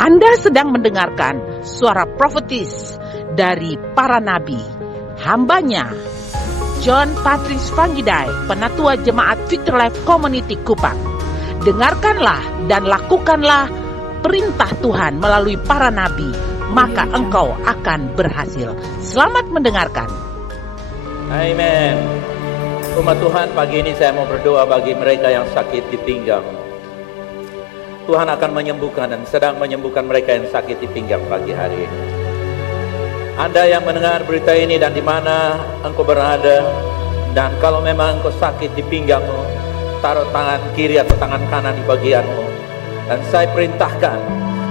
Anda sedang mendengarkan suara profetis dari para nabi, hambanya John Patrice Vanggidai, Penatua Jemaat Victory Life Community Kupang. Dengarkanlah dan lakukanlah perintah Tuhan melalui para nabi, maka engkau akan berhasil. Selamat mendengarkan. Amin. Umat Tuhan, pagi ini saya mau berdoa bagi mereka yang sakit di pinggang. Tuhan akan menyembuhkan dan sedang menyembuhkan mereka yang sakit di pinggang pagi hari ini. Anda yang mendengar berita ini dan di mana engkau berada, dan kalau memang engkau sakit di pinggangmu, taruh tangan kiri atau tangan kanan di bagianmu, dan saya perintahkan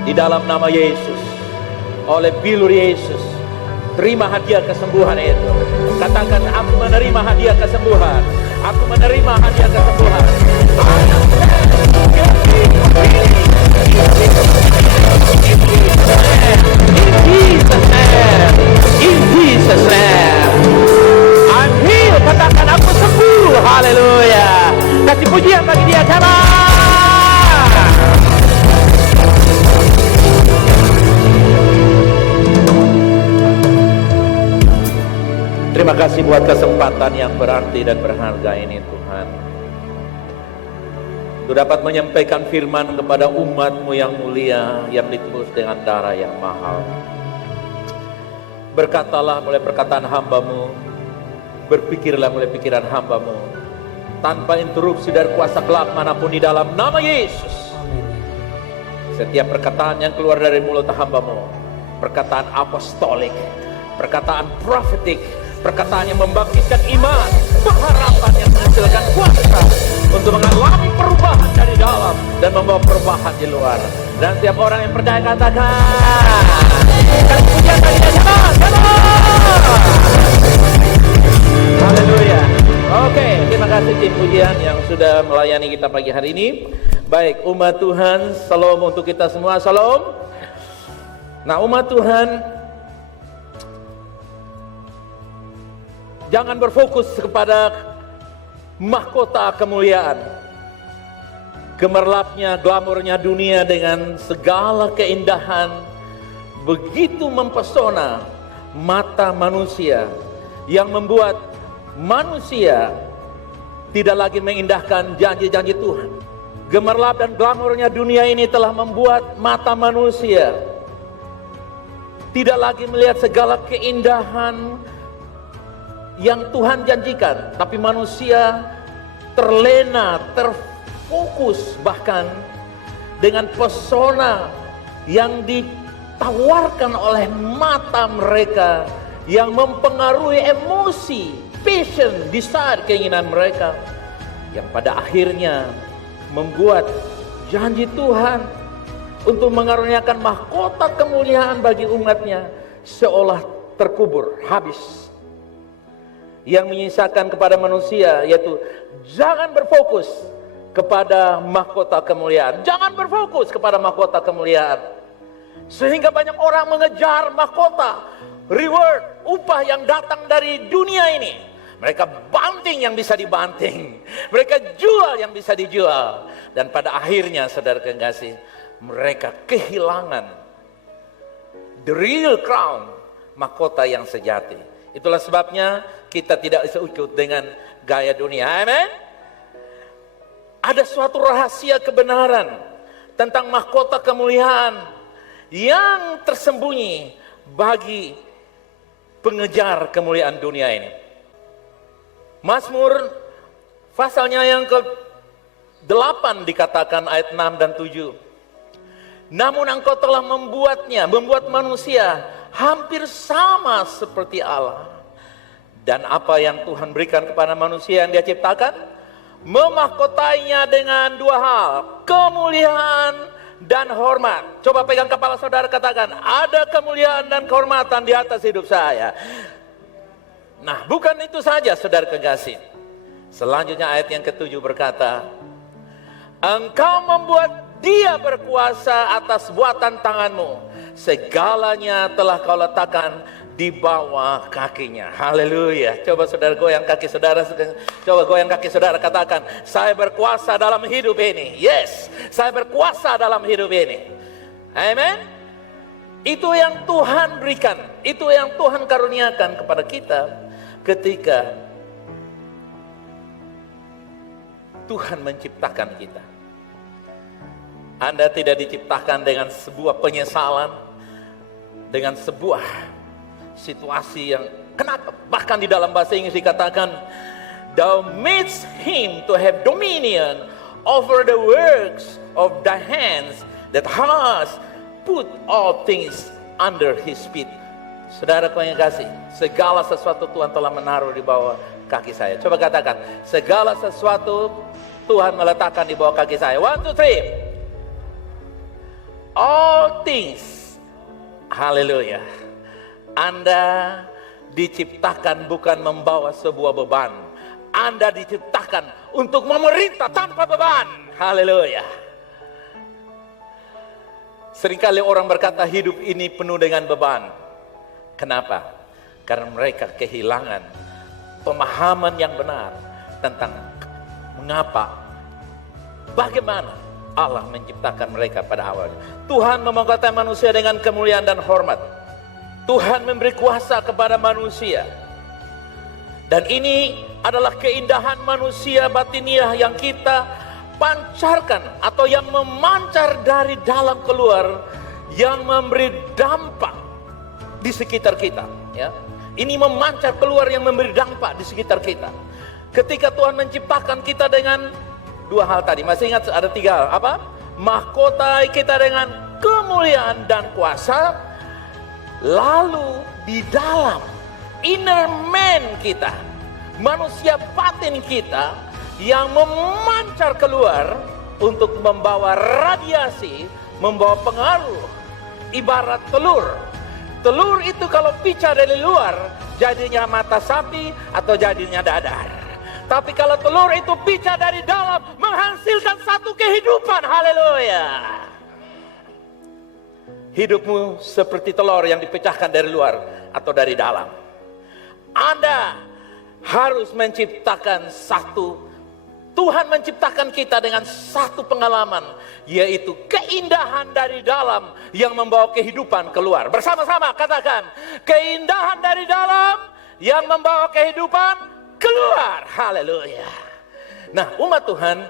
di dalam nama Yesus, oleh bilur Yesus, terima hadiah kesembuhan itu. Katakan, aku menerima hadiah kesembuhan. Aku menerima hadiah kesembuhan. In Jesus' name. I'm healed. Katakan, aku sembuh. Haleluya. Kasih pujian bagi dia. Sama. Terima kasih buat kesempatan yang berarti dan berharga ini, Tuhan. Untuk dapat menyampaikan firman kepada umat-Mu yang mulia, yang ditebus dengan darah yang mahal. Berkatalah mulai perkataan hamba-Mu, berpikirlah mulai pikiran hamba-Mu, tanpa interupsi dari kuasa gelap manapun di dalam nama Yesus. Setiap perkataan yang keluar dari mulut hamba-Mu, perkataan apostolik, perkataan profetik, perkataan yang membangkitkan iman, pengharapan yang menghasilkan kuasa untuk mengalami perubahan dari dalam dan membawa perubahan di luar. Dan setiap orang yang percaya katakan, kasih pujian bagi dia. Haleluya. Oke, terima kasih tim pujian yang sudah melayani kita pagi hari ini. Baik, umat Tuhan, salam untuk kita semua, salam. Nah, umat Tuhan, jangan berfokus kepada mahkota kemuliaan, gemerlapnya, glamornya dunia dengan segala keindahan begitu mempesona mata manusia, yang membuat manusia tidak lagi mengindahkan janji-janji Tuhan. Gemerlap dan glamornya dunia ini telah membuat mata manusia tidak lagi melihat segala keindahan yang Tuhan janjikan, tapi manusia terlena, terfokus bahkan dengan pesona yang ditawarkan oleh mata mereka, yang mempengaruhi emosi, passion, desire, keinginan mereka, yang pada akhirnya membuat janji Tuhan untuk mengaruniakan mahkota kemuliaan bagi umatnya seolah terkubur, habis. Yang menyisakan kepada manusia yaitu jangan berfokus kepada mahkota kemuliaan. Jangan berfokus kepada mahkota kemuliaan. Sehingga banyak orang mengejar mahkota, reward, upah yang datang dari dunia ini. Mereka banting yang bisa dibanting, mereka jual yang bisa dijual. Dan pada akhirnya, saudara kekasih, mereka kehilangan the real crown, mahkota yang sejati. Itulah sebabnya kita tidak bisa ikut dengan gaya dunia. Amin. Ada suatu rahasia kebenaran tentang mahkota kemuliaan yang tersembunyi bagi pengejar kemuliaan dunia ini. Mazmur pasalnya yang ke-8 dikatakan ayat 6 dan 7. Namun engkau telah membuat manusia hampir sama seperti Allah. Dan apa yang Tuhan berikan kepada manusia yang dia ciptakan? Memahkotainya dengan dua hal, kemuliaan dan hormat. Coba pegang kepala saudara, katakan, ada kemuliaan dan kehormatan di atas hidup saya. Nah, bukan itu saja saudara kekasih. Selanjutnya ayat yang ke-7 berkata, engkau membuat dia berkuasa atas buatan tanganmu. Segalanya telah kau letakkan di bawah kakinya. Haleluya. Coba saudara goyang kaki saudara. Coba goyang kaki saudara, katakan, saya berkuasa dalam hidup ini. Yes, saya berkuasa dalam hidup ini. Amen. Itu yang Tuhan berikan, itu yang Tuhan karuniakan kepada kita ketika Tuhan menciptakan kita. Anda tidak diciptakan dengan sebuah penyesalan, dengan sebuah situasi yang kenapa? Bahkan di dalam bahasa Inggris dikatakan, Thou madest him to have dominion over the works of thy hands, that has put all things under his feet. Saudaraku yang kasih, segala sesuatu Tuhan telah menaruh di bawah kaki saya. Coba katakan, segala sesuatu Tuhan meletakkan di bawah kaki saya. 1, 2, 3. All things. Haleluya. Anda diciptakan bukan membawa sebuah beban. Anda diciptakan untuk memerintah tanpa beban. Haleluya. Seringkali orang berkata hidup ini penuh dengan beban. Kenapa? Karena mereka kehilangan pemahaman yang benar tentang mengapa, bagaimana Allah menciptakan mereka pada awalnya. Tuhan memangkatkan manusia dengan kemuliaan dan hormat. Tuhan memberi kuasa kepada manusia. Dan ini adalah keindahan manusia batiniah yang kita pancarkan atau yang memancar dari dalam keluar, yang memberi dampak di sekitar kita, ya. Ini memancar keluar yang memberi dampak di sekitar kita. Ketika Tuhan menciptakan kita dengan dua hal tadi, masih ingat ada 3 hal, apa? Mahkota kita dengan kemuliaan dan kuasa. Lalu di dalam inner man kita, manusia batin kita yang memancar keluar untuk membawa radiasi, membawa pengaruh. Ibarat telur. Telur itu kalau pica dari luar, jadinya mata sapi atau jadinya dadar. Tapi kalau telur itu pica dari dalam, menghasilkan satu kehidupan. Haleluya. Hidupmu seperti telur yang dipecahkan dari luar atau dari dalam. Anda harus menciptakan satu. Tuhan menciptakan kita dengan satu pengalaman, yaitu keindahan dari dalam yang membawa kehidupan keluar. Bersama-sama katakan, keindahan dari dalam yang membawa kehidupan keluar. Haleluya. Nah, umat Tuhan,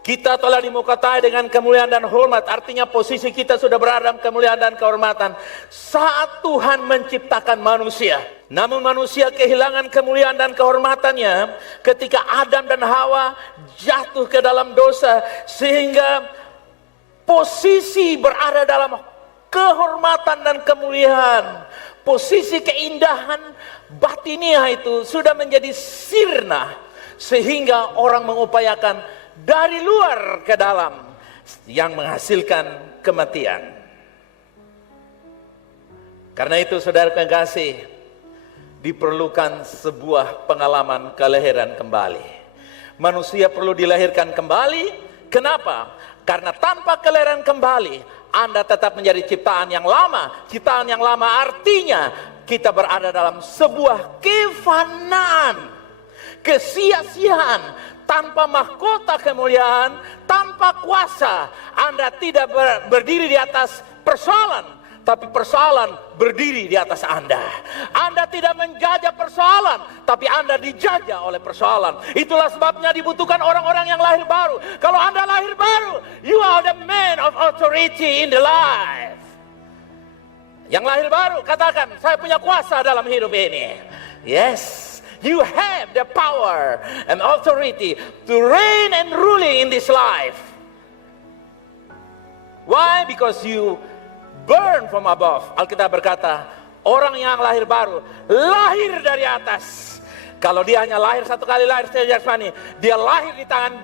kita telah dimahkotai dengan kemuliaan dan hormat. Artinya posisi kita sudah berada dalam kemuliaan dan kehormatan saat Tuhan menciptakan manusia. Namun manusia kehilangan kemuliaan dan kehormatannya ketika Adam dan Hawa jatuh ke dalam dosa, sehingga posisi berada dalam kehormatan dan kemuliaan, posisi keindahan batiniah itu sudah menjadi sirna, sehingga orang mengupayakan dari luar ke dalam yang menghasilkan kematian. Karena itu saudara kekasih, diperlukan sebuah pengalaman kelahiran kembali. Manusia perlu dilahirkan kembali. Kenapa? Karena tanpa kelahiran kembali, Anda tetap menjadi ciptaan yang lama. Ciptaan yang lama artinya kita berada dalam sebuah kefanaan, kesia-siaan. Tanpa mahkota kemuliaan, tanpa kuasa, Anda tidak berdiri di atas persoalan, tapi persoalan berdiri di atas Anda. Anda tidak menjajah persoalan, tapi Anda dijajah oleh persoalan. Itulah sebabnya dibutuhkan orang-orang yang lahir baru. Kalau Anda lahir baru, you are the man of authority in the life. Yang lahir baru, katakan, saya punya kuasa dalam hidup ini. Yes. You have the power and authority to reign and ruling in this life. Why? Because you burn from above. Alkitab berkata, orang yang lahir baru, lahir dari atas. Kalau dia hanya lahir satu kali lahir secara jasmani, dia lahir di tangan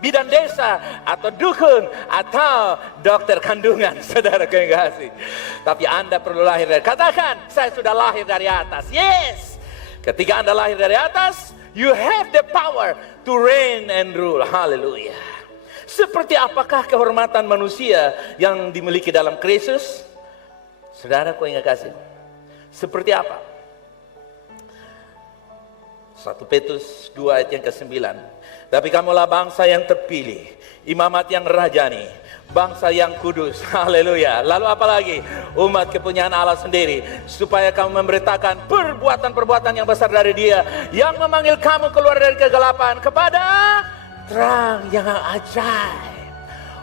bidan desa, atau dukun, atau dokter kandungan, saudara kekasih. Tapi Anda perlu lahir dari, katakan, saya sudah lahir dari atas. Yes. Ketika Anda lahir dari atas, you have the power to reign and rule. Haleluya. Seperti apakah kehormatan manusia yang dimiliki dalam Kristus? Saudaraku yang kasih, seperti apa? 1 Petrus 2 ayat yang ke-9. Tapi kamulah bangsa yang terpilih, imamat yang rajani, bangsa yang kudus. Haleluya. Lalu apa lagi? Umat kepunyaan Allah sendiri, supaya kamu memberitakan perbuatan-perbuatan yang besar dari Dia yang memanggil kamu keluar dari kegelapan kepada terang yang ajaib.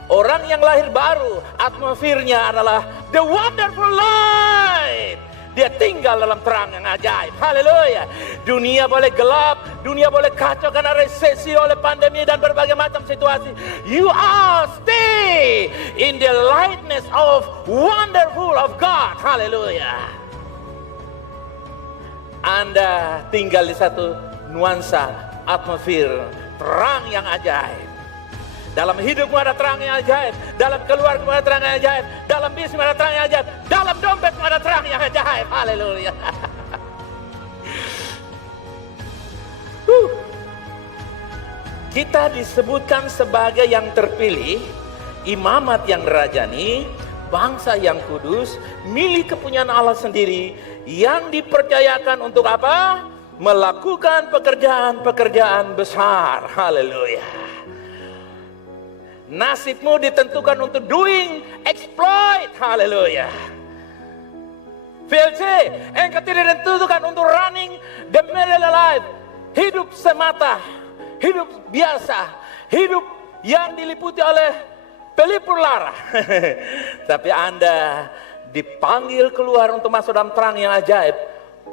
Orang yang lahir baru, atmosfernya adalah the wonderful light. Dia tinggal dalam terang yang ajaib. Haleluya. Dunia boleh gelap, dunia boleh kacau karena resesi oleh pandemi dan berbagai macam situasi. You are stay in the lightness of wonderful of God. Haleluya. Anda tinggal di satu nuansa atmosfer terang yang ajaib. Dalam hidupmu ada terang yang ajaib, dalam keluargamu ada terang yang ajaib, dalam bisnismu ada terang yang ajaib, dalam dompetmu ada terang yang ajaib. Haleluya. Kita disebutkan sebagai yang terpilih, imamat yang rajani, bangsa yang kudus, milik kepunyaan Allah sendiri, yang dipercayakan untuk apa? Melakukan pekerjaan-pekerjaan besar. Haleluya. Nasibmu ditentukan untuk doing exploit. Haleluya. VLC, engkau tidak ditentukan untuk running the merry life. Hidup semata, hidup biasa, hidup yang diliputi oleh pelipur lara. Tapi Anda dipanggil keluar untuk masuk dalam terang yang ajaib,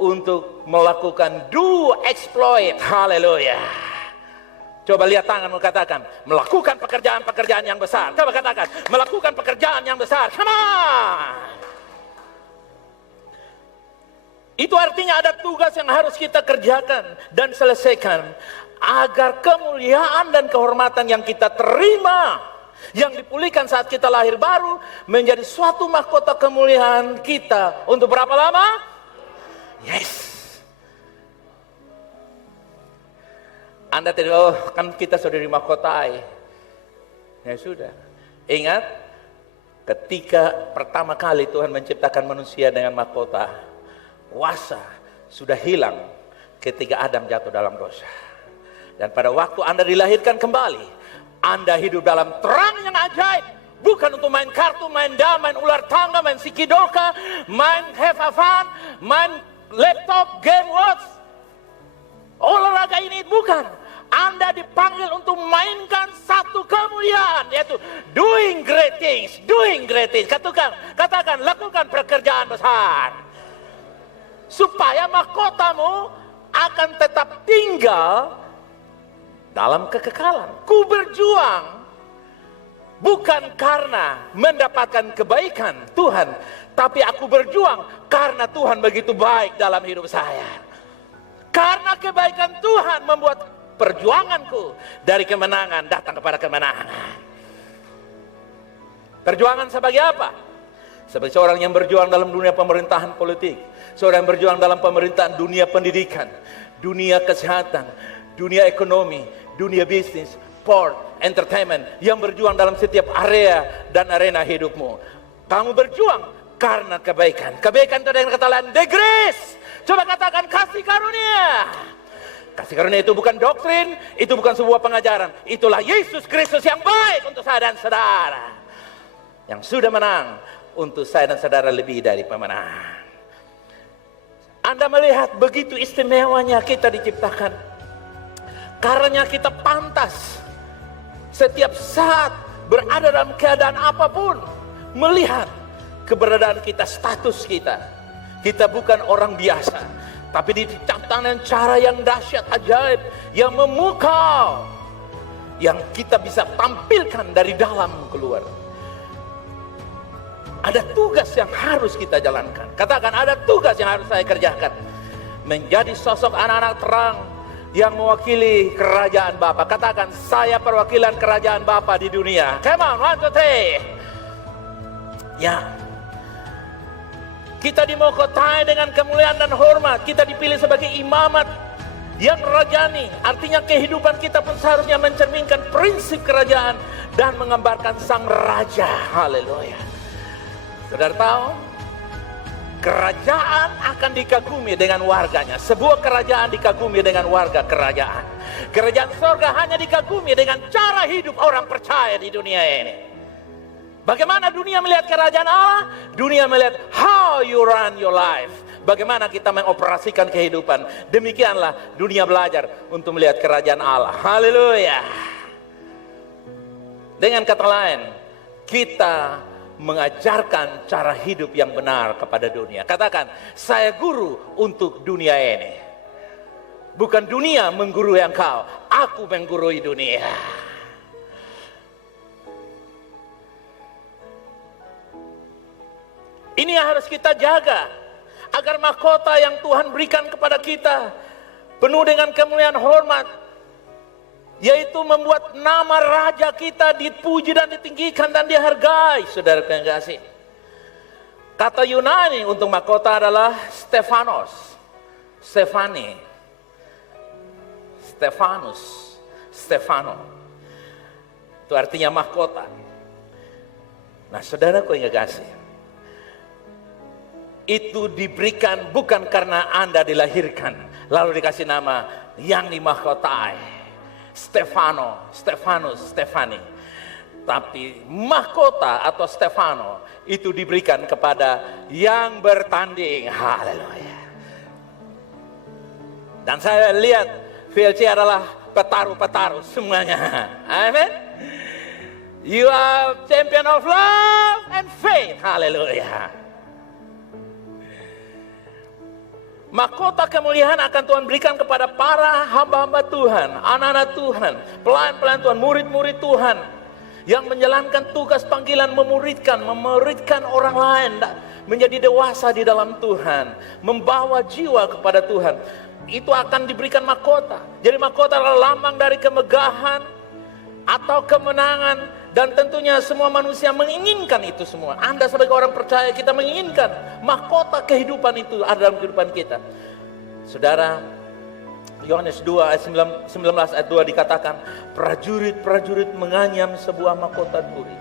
untuk melakukan do exploit. Haleluya. Coba lihat tanganmu, katakan, melakukan pekerjaan-pekerjaan yang besar. Coba katakan, melakukan pekerjaan yang besar. Come on. Itu artinya ada tugas yang harus kita kerjakan dan selesaikan, agar kemuliaan dan kehormatan yang kita terima, yang dipulihkan saat kita lahir baru, menjadi suatu mahkota kemuliaan kita. Untuk berapa lama? Yes. Anda tidak, oh kan kita sudah dimahkotai. Ya sudah. Ingat, ketika pertama kali Tuhan menciptakan manusia dengan mahkota, kuasa sudah hilang ketika Adam jatuh dalam dosa. Dan pada waktu Anda dilahirkan kembali, Anda hidup dalam terang yang ajaib. Bukan untuk main kartu, main dam, main ular tangga, main sikidoka, main have fun, main laptop, game watch, olahraga ini, bukan. Anda dipanggil untuk mainkan satu kemuliaan, yaitu doing great things, doing great things. Katakan, lakukan pekerjaan besar. Supaya mahkotamu akan tetap tinggal dalam kekekalan. Ku berjuang bukan karena mendapatkan kebaikan Tuhan, tapi aku berjuang karena Tuhan begitu baik dalam hidup saya. Karena kebaikan Tuhan membuat perjuanganku dari kemenangan datang kepada kemenangan. Perjuangan sebagai apa? Sebagai seorang yang berjuang dalam dunia pemerintahan politik, seorang yang berjuang dalam pemerintahan dunia pendidikan, dunia kesehatan, dunia ekonomi, dunia bisnis, sport, entertainment, yang berjuang dalam setiap area dan arena hidupmu. Kamu berjuang karena kebaikan. Kebaikan itu dengan kata lain, the grace. Coba katakan, kasih karunia. Kasih karunia itu bukan doktrin, itu bukan sebuah pengajaran. Itulah Yesus Kristus yang baik untuk saya dan saudara, yang sudah menang untuk saya dan saudara lebih dari pemenang. Anda melihat begitu istimewanya kita diciptakan. Karena kita pantas setiap saat berada dalam keadaan apapun, melihat keberadaan kita, status kita. Kita bukan orang biasa, tapi diciptakan dengan cara yang dahsyat, ajaib, yang memukau, yang kita bisa tampilkan dari dalam keluar. Ada tugas yang harus kita jalankan. Katakan, ada tugas yang harus saya kerjakan. Menjadi sosok anak-anak terang yang mewakili kerajaan Bapa. Katakan, saya perwakilan kerajaan Bapa di dunia. Come on, 1, 2, 3. Ya. Kita dimahkotai dengan kemuliaan dan hormat. Kita dipilih sebagai imamat yang rajani. Artinya kehidupan kita pun seharusnya mencerminkan prinsip kerajaan dan menggambarkan sang raja. Haleluya. Saudara tahu, Kerajaan akan dikagumi dengan warganya. Sebuah kerajaan dikagumi dengan warga kerajaan. Kerajaan surga hanya dikagumi dengan cara hidup orang percaya di dunia ini. Bagaimana dunia melihat kerajaan Allah? Dunia melihat how you run your life. Bagaimana kita mengoperasikan kehidupan. Demikianlah dunia belajar untuk melihat kerajaan Allah. Haleluya. Dengan kata lain, kita mengajarkan cara hidup yang benar kepada dunia. Katakan, saya guru untuk dunia ini. Bukan dunia menggurui engkau, aku menggurui dunia. Ini yang harus kita jaga, agar mahkota yang Tuhan berikan kepada kita penuh dengan kemuliaan hormat, yaitu membuat nama raja kita dipuji dan ditinggikan dan dihargai. Saudara yang kasih, kata Yunani untuk mahkota adalah Stefanos, Stefani, Stefanus, Stefano. Itu artinya mahkota. Nah, saudaraku yang kasih, itu diberikan bukan karena Anda dilahirkan lalu dikasih nama yang dimahkotai, Stefano, Stefanus, Stefani. Tapi mahkota atau Stefano itu diberikan kepada yang bertanding. Haleluya. Dan saya lihat VLC adalah petaru-petaru semuanya. Amin. You are champion of love and faith. Haleluya. Mahkota kemuliaan akan Tuhan berikan kepada para hamba-hamba Tuhan, anak-anak Tuhan, pelayan-pelayan Tuhan, murid-murid Tuhan yang menjalankan tugas panggilan memuridkan orang lain menjadi dewasa di dalam Tuhan, membawa jiwa kepada Tuhan. Itu akan diberikan mahkota. Jadi mahkota adalah lambang dari kemegahan atau kemenangan. Dan tentunya semua manusia menginginkan itu semua. Anda sebagai orang percaya, kita menginginkan mahkota kehidupan itu ada dalam kehidupan kita. Saudara, Yohanes 2 ayat 19 ayat 2 dikatakan, prajurit-prajurit menganyam sebuah mahkota duri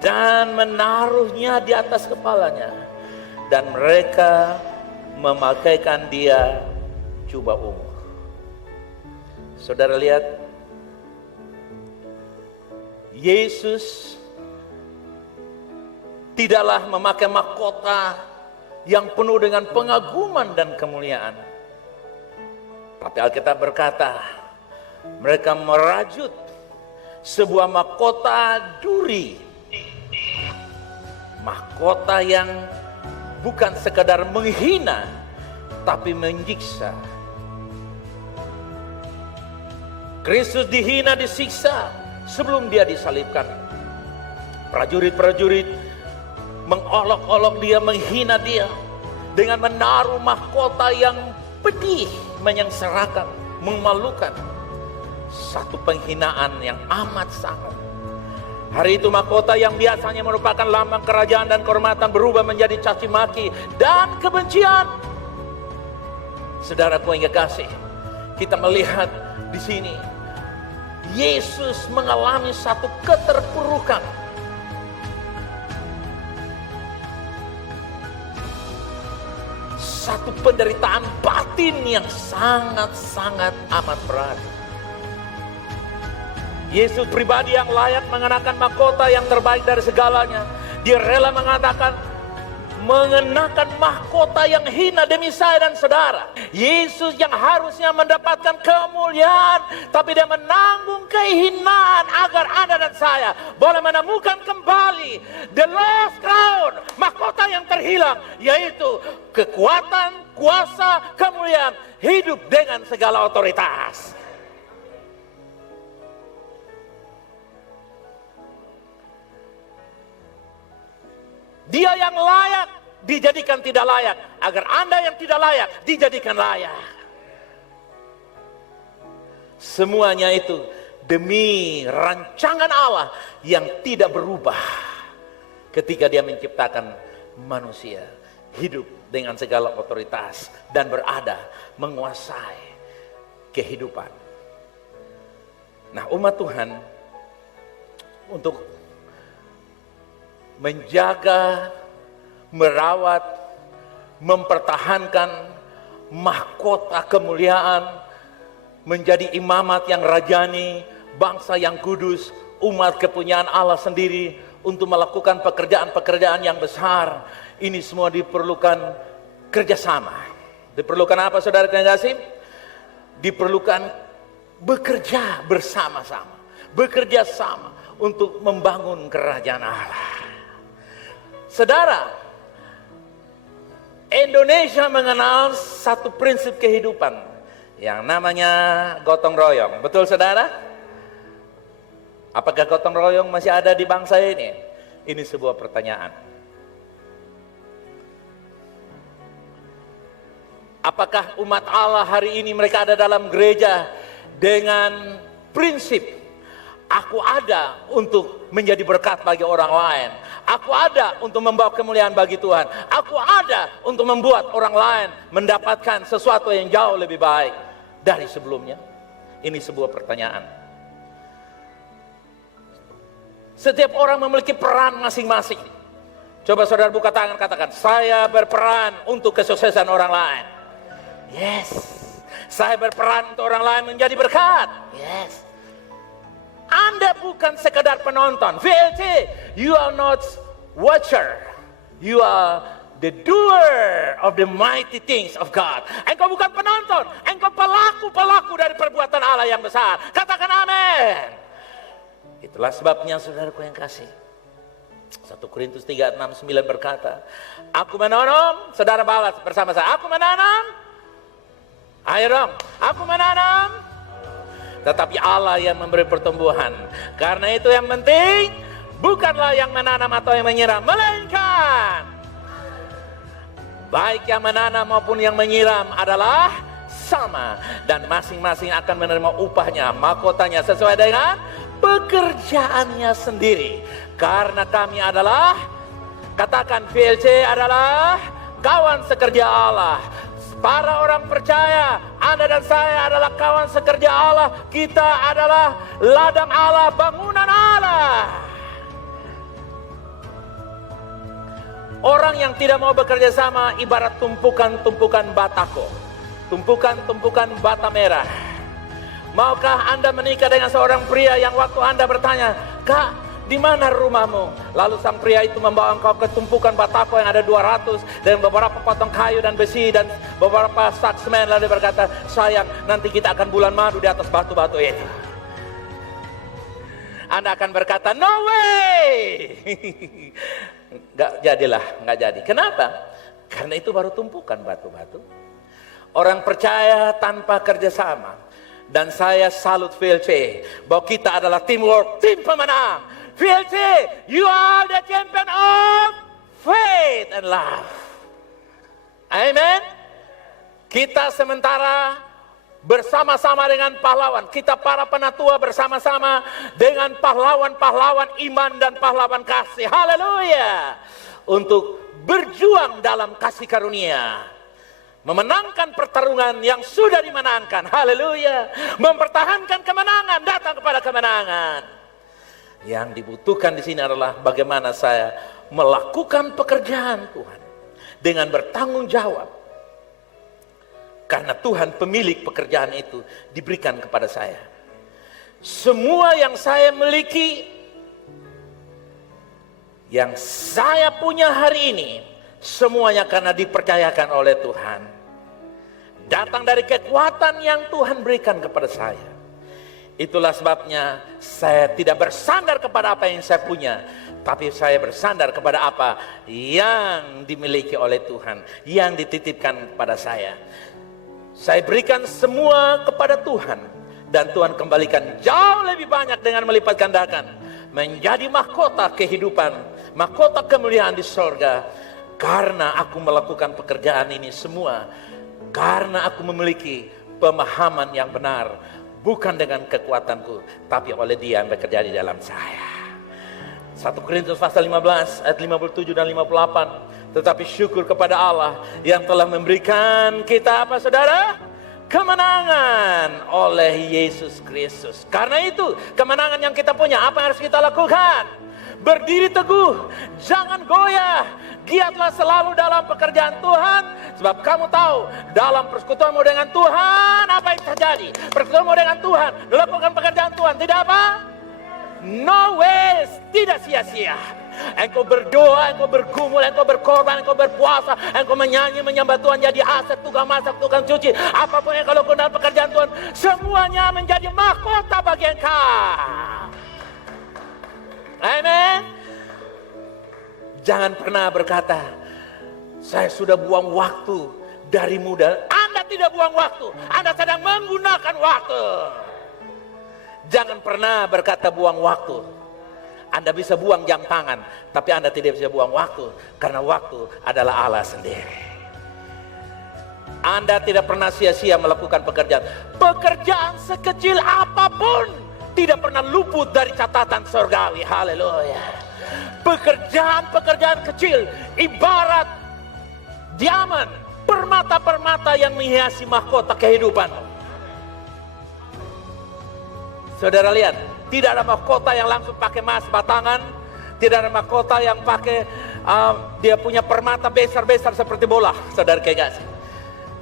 dan menaruhnya di atas kepalanya, dan mereka memakaikan dia jubah ungu. Saudara lihat, Yesus tidaklah memakai mahkota yang penuh dengan pengaguman dan kemuliaan. Tapi Alkitab berkata, mereka merajut sebuah mahkota duri. Mahkota yang bukan sekadar menghina, tapi menyiksa. Kristus dihina, disiksa sebelum dia disalibkan. Prajurit-prajurit mengolok-olok dia, menghina dia dengan menaruh mahkota yang pedih, menyengsarakan, memalukan. Satu penghinaan yang amat sangat. Hari itu mahkota yang biasanya merupakan lambang kerajaan dan kehormatan berubah menjadi caci maki dan kebencian. Saudaraku yang kekasih, kita melihat di sini Yesus mengalami satu keterpurukan. Satu penderitaan batin yang sangat-sangat amat berat. Yesus pribadi yang layak mengenakan mahkota yang terbaik dari segalanya. Dia rela mengenakan mahkota yang hina demi saya dan saudara. Yesus yang harusnya mendapatkan kemuliaan, tapi dia menanggung kehinaan agar Anda dan saya boleh menemukan kembali the lost crown, mahkota yang terhilang, yaitu kekuatan, kuasa, kemuliaan, hidup dengan segala otoritas. Dia yang layak dijadikan tidak layak, agar Anda yang tidak layak dijadikan layak. Semuanya itu demi rancangan Allah yang tidak berubah ketika dia menciptakan manusia hidup dengan segala otoritas dan berada menguasai kehidupan. Nah, umat Tuhan untuk menjaga, merawat, mempertahankan mahkota kemuliaan, menjadi imamat yang rajani, bangsa yang kudus, umat kepunyaan Allah sendiri, untuk melakukan pekerjaan-pekerjaan yang besar. Ini semua diperlukan kerjasama. Diperlukan apa, saudara yang kasih? Diperlukan bekerja bersama-sama, bekerja sama untuk membangun kerajaan Allah. Saudara, Indonesia mengenal satu prinsip kehidupan yang namanya gotong royong. Betul, saudara? Apakah gotong royong masih ada di bangsa ini? Ini sebuah pertanyaan. Apakah umat Allah hari ini mereka ada dalam gereja dengan prinsip, aku ada untuk menjadi berkat bagi orang lain, aku ada untuk membawa kemuliaan bagi Tuhan, aku ada untuk membuat orang lain mendapatkan sesuatu yang jauh lebih baik dari sebelumnya? Ini sebuah pertanyaan. Setiap orang memiliki peran masing-masing. Coba saudara buka tangan, katakan, saya berperan untuk kesuksesan orang lain. Yes. Saya berperan untuk orang lain menjadi berkat. Yes. Anda bukan sekedar penonton. VLT, you are not watcher. You are the doer of the mighty things of God. Engkau bukan penonton, engkau pelaku-pelaku dari perbuatan Allah yang besar. Katakan amin. Itulah sebabnya saudaraku yang kasih, 1 Korintus 3:6-9 berkata, aku menanam, saudara balas bersama saya, aku menanam. Ayo dong, aku menanam, tetapi Allah yang memberi pertumbuhan. Karena itu yang penting bukanlah yang menanam atau yang menyiram, melainkan baik yang menanam maupun yang menyiram adalah sama, dan masing-masing akan menerima upahnya, mahkotanya sesuai dengan pekerjaannya sendiri. Karena kami adalah, katakan VLC adalah kawan sekerja Allah. Para orang percaya, Anda dan saya adalah kawan sekerja Allah. Kita adalah ladang Allah, bangunan Allah. Orang yang tidak mau bekerja sama ibarat tumpukan-tumpukan batako, tumpukan-tumpukan bata merah. Maukah Anda menikah dengan seorang pria yang waktu Anda bertanya, Kak, di mana rumahmu? Lalu sang pria itu membawa engkau ke tumpukan batako yang ada 200 dan beberapa potong kayu dan besi dan beberapa sak semen, lalu berkata, sayang, nanti kita akan bulan madu di atas batu-batu itu. Anda akan berkata, no way. Nggak jadilah, nggak jadi. Kenapa? Karena itu baru tumpukan batu-batu. Orang percaya tanpa kerjasama. Dan saya salut VLC bahwa kita adalah teamwork, tim pemenang. VLC, you are the champion of faith and love. Amen. Kita sementara bersama-sama dengan pahlawan. Kita para penatua bersama-sama dengan pahlawan-pahlawan iman dan pahlawan kasih. Haleluya. Untuk berjuang dalam kasih karunia. Memenangkan pertarungan yang sudah dimenangkan. Haleluya. Mempertahankan kemenangan, datang kepada kemenangan. Yang dibutuhkan di sini adalah bagaimana saya melakukan pekerjaan Tuhan dengan bertanggung jawab. Karena Tuhan pemilik pekerjaan itu diberikan kepada saya. Semua yang saya miliki, yang saya punya hari ini, semuanya karena dipercayakan oleh Tuhan. Datang dari kekuatan yang Tuhan berikan kepada saya. Itulah sebabnya saya tidak bersandar kepada apa yang saya punya, tapi saya bersandar kepada apa yang dimiliki oleh Tuhan, yang dititipkan kepada saya. Saya berikan semua kepada Tuhan, dan Tuhan kembalikan jauh lebih banyak dengan melipat gandakan, menjadi mahkota kehidupan, mahkota kemuliaan di sorga. Karena aku melakukan pekerjaan ini semua, karena aku memiliki pemahaman yang benar, bukan dengan kekuatanku, tapi oleh Dia yang bekerja di dalam saya. 1 Korintus pasal 15 ayat 57 dan 58. Tetapi syukur kepada Allah yang telah memberikan kita apa, saudara? Kemenangan oleh Yesus Kristus. Karena itu kemenangan yang kita punya, apa yang harus kita lakukan? berdiri teguh, jangan goyah. Giatlah selalu dalam pekerjaan Tuhan, sebab kamu tahu dalam persekutuanmu dengan Tuhan apa yang terjadi. Persekutuanmu dengan Tuhan, lakukan pekerjaan Tuhan, tidak apa? No waste, tidak sia-sia. Engkau berdoa, engkau bergumul, engkau berkorban, engkau berpuasa, engkau menyanyi, menyembah Tuhan, jadi aset, tukang masak, tukang cuci, apapun yang kau lakukan dalam pekerjaan Tuhan, semuanya menjadi mahkota bagi engkau. Amen. Jangan pernah berkata, saya sudah buang waktu dari muda. Anda tidak buang waktu, Anda sedang menggunakan waktu. Jangan pernah berkata buang waktu. Anda bisa buang jam tangan, tapi Anda tidak bisa buang waktu, karena waktu adalah Allah sendiri. Anda tidak pernah sia-sia melakukan pekerjaan. Pekerjaan sekecil apapun tidak pernah luput dari catatan surgawi. Haleluya. Pekerjaan-pekerjaan kecil ibarat diamond, permata-permata yang menghiasi mahkota kehidupan. Saudara lihat, tidak ada mahkota yang langsung pakai emas batangan, tidak ada mahkota yang pakai dia punya permata besar-besar seperti bola. Saudara kekasih,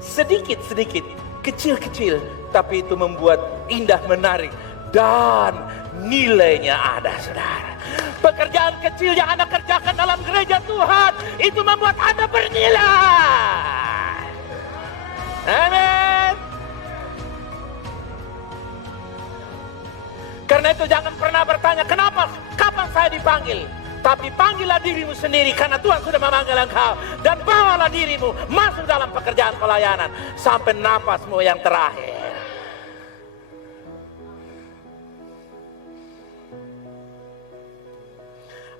sedikit-sedikit, kecil-kecil, tapi itu membuat indah, menarik, dan nilainya ada, saudara. Pekerjaan kecil yang Anda kerjakan dalam gereja Tuhan, itu membuat Anda bernilai. Amin. Karena itu jangan pernah bertanya, kenapa, kapan saya dipanggil? Tapi panggillah dirimu sendiri, karena Tuhan sudah memanggil engkau. Dan bawalah dirimu masuk dalam pekerjaan pelayanan sampai nafasmu yang terakhir.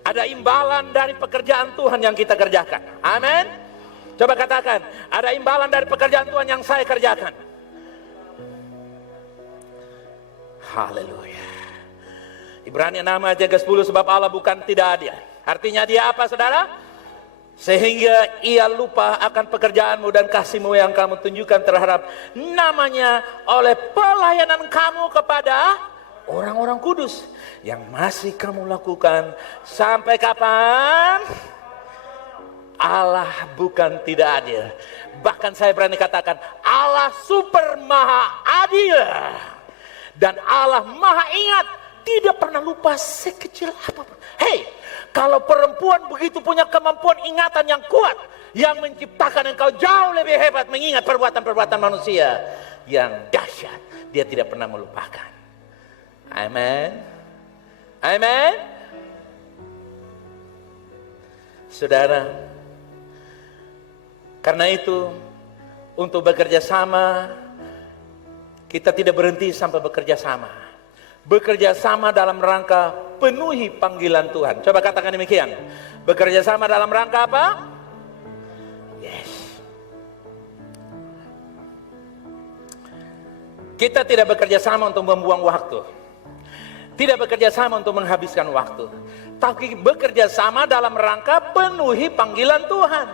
Ada imbalan dari pekerjaan Tuhan yang kita kerjakan. Amin. Coba katakan, ada imbalan dari pekerjaan Tuhan yang saya kerjakan. Haleluya. Ibrani 6 ayat 10, sebab Allah bukan tidak adil. Artinya dia apa, saudara? Sehingga ia lupa akan pekerjaanmu dan kasihmu yang kamu tunjukkan terhadap namanya oleh pelayanan kamu kepada orang-orang kudus yang masih kamu lakukan. Sampai kapan? Allah bukan tidak adil. Bahkan saya berani katakan, Allah super maha adil. Dan Allah maha ingat, tidak pernah lupa sekecil apapun. Hei, kalau perempuan begitu punya kemampuan ingatan yang kuat, yang menciptakan engkau jauh lebih hebat mengingat perbuatan-perbuatan manusia yang dahsyat, dia tidak pernah melupakan. Amen. Amen. Saudara, karena itu untuk bekerja sama, kita tidak berhenti sampai bekerja sama. Bekerja sama dalam rangka penuhi panggilan Tuhan. Coba katakan demikian. Bekerja sama dalam rangka apa? Yes. Kita tidak bekerja sama untuk membuang waktu. Tidak bekerja sama untuk menghabiskan waktu. Tapi bekerja sama dalam rangka penuhi panggilan Tuhan.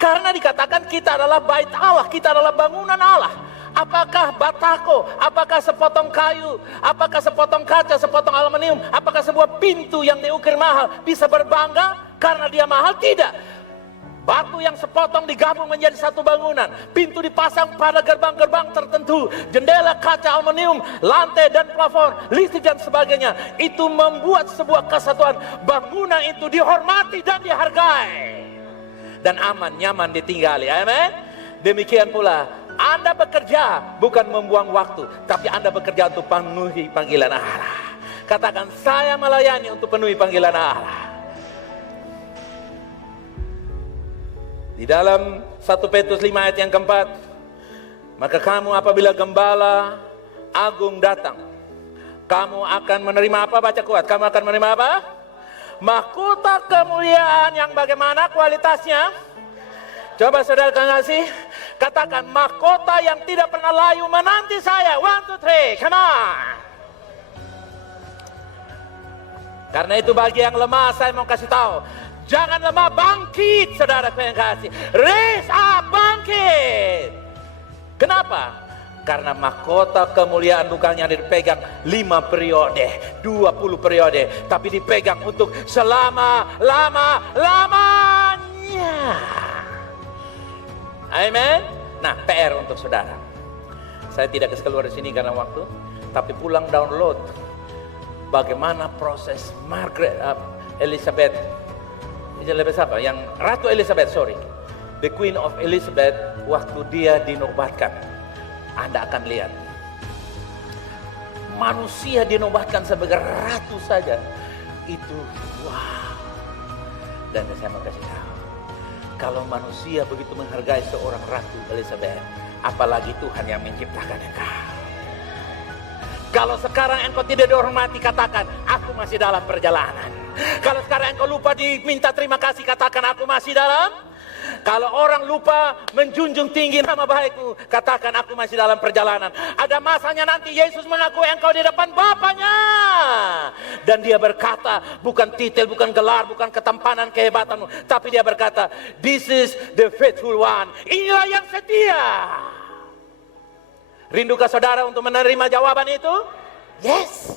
Karena dikatakan kita adalah bait Allah, kita adalah bangunan Allah. Apakah batako, apakah sepotong kayu, apakah sepotong kaca, sepotong aluminium, apakah sebuah pintu yang diukir mahal bisa berbangga karena dia mahal? Tidak. Batu yang sepotong digabung menjadi satu bangunan, pintu dipasang pada gerbang-gerbang tertentu, jendela kaca aluminium, lantai dan plafon, listrik dan sebagainya. Itu membuat sebuah kesatuan. Bangunan itu dihormati dan dihargai, dan aman, nyaman ditinggali. Amin. Demikian pula Anda bekerja bukan membuang waktu, tapi Anda bekerja untuk penuhi panggilan Allah. Katakan, saya melayani untuk penuhi panggilan Allah. Di dalam 1 Petrus 5 ayat yang keempat, maka kamu apabila gembala agung datang, kamu akan menerima apa? Baca kuat. Kamu akan menerima apa? Mahkota kemuliaan yang bagaimana kualitasnya? Coba saudara kasih, katakan, mahkota yang tidak pernah layu menanti saya. 1, 2, 3, come on. Karena itu bagi yang lemah saya mau kasih tahu, jangan lemah, bangkit saudara yang kasih. Raise up, bangkit. Kenapa? Karena mahkota kemuliaan bukannya dipegang 5 periode, 20 periode, tapi dipegang untuk selama-lamanya. Amin. Nah, PR untuk saudara. Saya tidak keluar di sini karena waktu, tapi pulang download bagaimana proses Elizabeth apa? Yang Ratu Elizabeth, the Queen of Elizabeth, waktu dia dinobatkan. Anda akan lihat manusia dinobatkan sebagai ratu saja, itu wow. Dan saya mau kasih tahu, kalau manusia begitu menghargai seorang Ratu Elizabeth, apalagi Tuhan yang menciptakan engkau. Kalau sekarang engkau tidak dihormati, katakan, aku masih dalam perjalanan. Kalau sekarang engkau lupa diminta terima kasih, katakan, aku masih dalam. Kalau orang lupa menjunjung tinggi nama baikmu, katakan, aku masih dalam perjalanan. Ada masanya nanti Yesus mengakui engkau di depan Bapanya. Dan dia berkata, bukan titel, bukan gelar, bukan ketampanan, kehebatanmu, tapi dia berkata, this is the faithful one. Inilah yang setia. Rindukah saudara untuk menerima jawaban itu? Yes.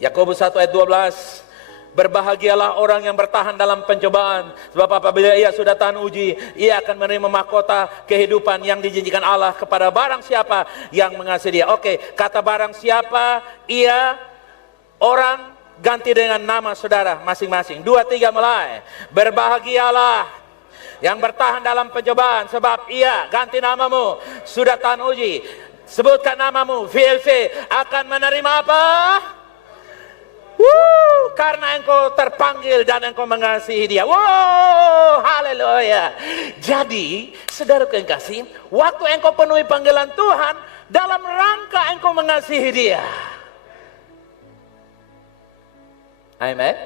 Yakobus 1 ayat 12. Berbahagialah orang yang bertahan dalam pencobaan, sebab apabila ia sudah tahan uji, ia akan menerima mahkota kehidupan yang dijanjikan Allah kepada barang siapa yang mengasihi dia. Oke, kata barang siapa, ia, orang, ganti dengan nama saudara masing-masing. 2, 3 mulai. Berbahagialah yang bertahan dalam pencobaan, sebab ia, ganti namamu, sudah tahan uji. Sebutkan namamu, VLC, akan menerima apa? Karena engkau terpanggil dan engkau mengasihi dia. Wow, haleluya. Jadi, saudara yang kasih, waktu engkau penuhi panggilan Tuhan, dalam rangka engkau mengasihi dia. Amen.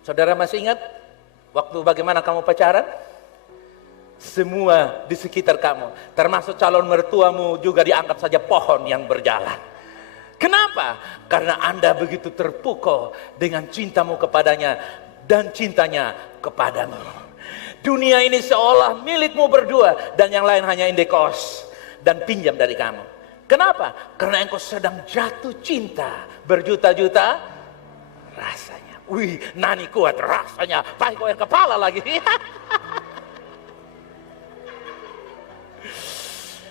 Saudara masih ingat waktu bagaimana kamu pacaran? Semua di sekitar kamu, termasuk calon mertuamu, juga dianggap saja pohon yang berjalan. Kenapa? Karena Anda begitu terpukau dengan cintamu kepadanya dan cintanya kepadamu. Dunia ini seolah milikmu berdua dan yang lain hanya indekos dan pinjam dari kamu. Kenapa? Karena engkau sedang jatuh cinta berjuta-juta rasanya. Wih, nani kuat rasanya, pakai goyang kepala lagi.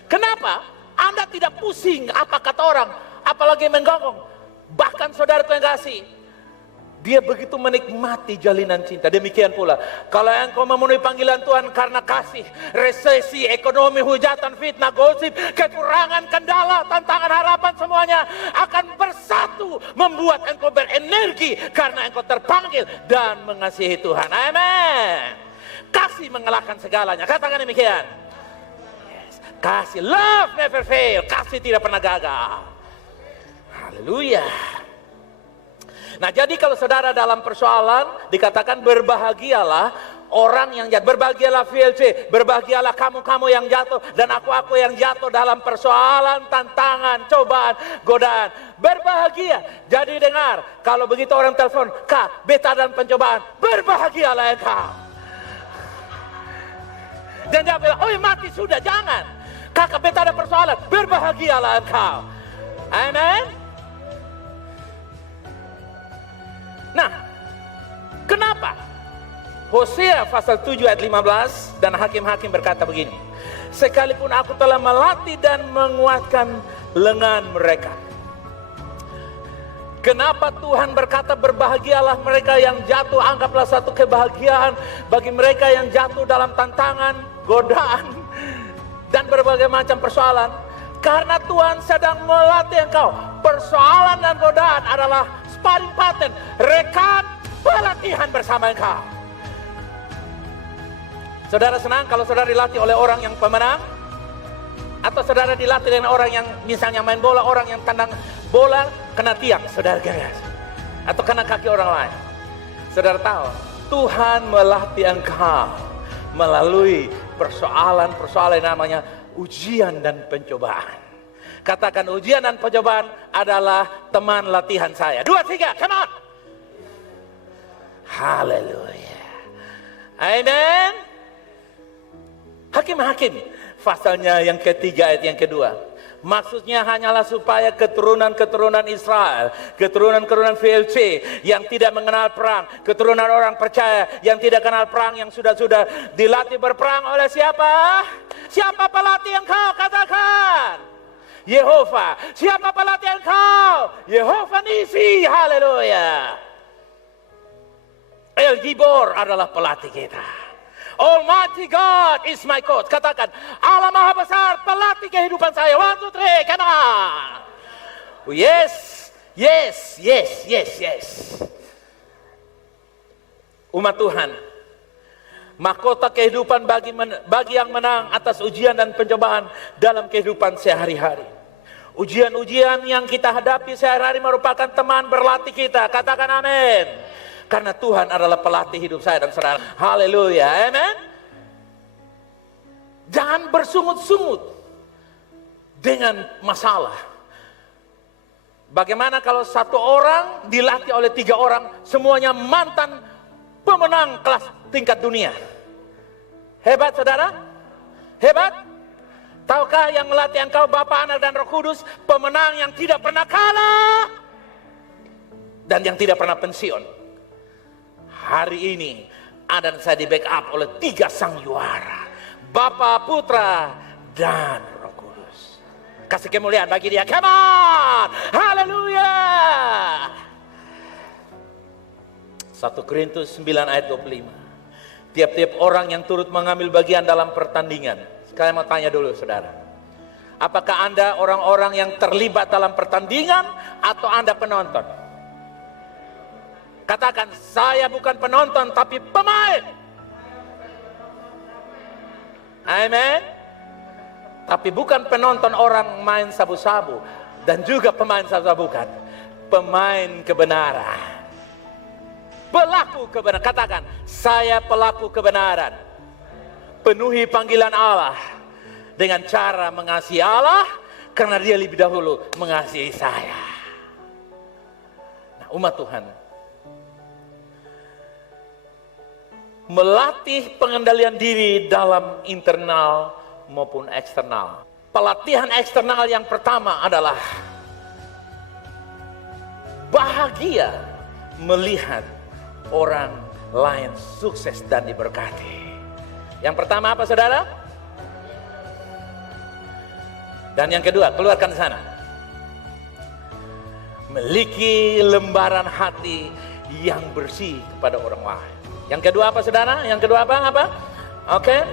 Kenapa? Anda tidak pusing apa kata orang, apalagi menggonggong. Bahkan saudara yang kasih, dia begitu menikmati jalinan cinta. Demikian pula, kalau engkau memenuhi panggilan Tuhan karena kasih, resesi, ekonomi, hujatan, fitnah, gosip, kekurangan, kendala, tantangan, harapan, semuanya akan bersatu membuat engkau berenergi karena engkau terpanggil dan mengasihi Tuhan. Amin. Kasih mengalahkan segalanya. Katakan demikian. Yes. Kasih, love never fail. Kasih tidak pernah gagal. Haleluya. Nah, jadi kalau saudara dalam persoalan dikatakan berbahagialah orang yang jatuh, berbahagialah VLC, berbahagialah kamu-kamu yang jatuh dan aku yang jatuh dalam persoalan, tantangan, cobaan, godaan. Berbahagia. Jadi dengar, kalau begitu orang telepon, Kak, beta dalam pencobaan, berbahagialah engkau. Dan dia bilang, oh mati sudah, jangan. Kakak, beta ada persoalan, berbahagialah engkau. Amen. Nah, kenapa? Hosea pasal 7 ayat 15 dan hakim-hakim berkata begini, sekalipun aku telah melatih dan menguatkan lengan mereka. Kenapa Tuhan berkata berbahagialah mereka yang jatuh? Anggaplah satu kebahagiaan bagi mereka yang jatuh dalam tantangan, godaan, dan berbagai macam persoalan. Karena Tuhan sedang melatih engkau. Persoalan dan godaan adalah sparring partner, rekan pelatihan bersama engkau. Saudara senang kalau saudara dilatih oleh orang yang pemenang? Atau saudara dilatih dengan orang yang misalnya main bola, orang yang tendang bola kena tiang, saudara guys, atau kena kaki orang lain? Saudara tahu, Tuhan melatih engkau melalui persoalan-persoalan yang namanya ujian dan pencobaan. Katakan, ujian dan pencobaan adalah teman latihan saya. 2, 3, come on. Haleluya. Amen. Hakim-Hakim pasalnya yang ketiga ayat yang kedua. Maksudnya hanyalah supaya keturunan-keturunan Israel, keturunan-keturunan VLC yang tidak mengenal perang, keturunan orang percaya yang tidak kenal perang, yang sudah dilatih berperang oleh siapa? Siapa pelatih engkau? Katakan. Yehova. Siapa pelatih engkau? Yehova Nisi. Haleluya. El Gibor adalah pelatih kita. Almighty God is my coach. Katakan, Allah Maha Besar, pelatih kehidupan saya. 1, 2, 3, come on. Oh, yes, yes, yes, yes, yes. Umat Tuhan, mahkota kehidupan bagi yang menang atas ujian dan pencobaan dalam kehidupan sehari-hari. Ujian-ujian yang kita hadapi sehari-hari merupakan teman berlatih kita. Katakan amin. Karena Tuhan adalah pelatih hidup saya dan saudara. Haleluya, amen. Jangan bersungut-sungut dengan masalah. Bagaimana kalau satu orang dilatih oleh 3 orang, semuanya mantan pemenang kelas tingkat dunia? Hebat saudara? Hebat? Tahukah yang melatih engkau Bapa, Anak dan Roh Kudus, pemenang yang tidak pernah kalah dan yang tidak pernah pensiun. Hari ini Anda dan saya di backup oleh 3 sang juara, Bapa, Putra, dan Roh Kudus. Kasih kemuliaan bagi dia. Come on, haleluya. 1 Korintus 9 ayat 25. Tiap-tiap orang yang turut mengambil bagian dalam pertandingan. Sekarang mau tanya dulu saudara, apakah Anda orang-orang yang terlibat dalam pertandingan atau Anda penonton? Katakan, saya bukan penonton tapi pemain. Amen. Tapi bukan penonton orang main sabu-sabu dan juga pemain sabu-sabu, bukan. Pemain kebenaran. Pelaku kebenaran. Katakan, saya pelaku kebenaran. Penuhi panggilan Allah dengan cara mengasihi Allah karena dia lebih dahulu mengasihi saya. Nah, umat Tuhan, melatih pengendalian diri dalam internal maupun eksternal. Pelatihan eksternal yang pertama adalah bahagia melihat orang lain sukses dan diberkati. Yang pertama apa saudara? Dan yang kedua, keluarkan di sana. Memiliki lembaran hati yang bersih kepada orang lain. Yang kedua apa saudara? Yang kedua apa? Oke.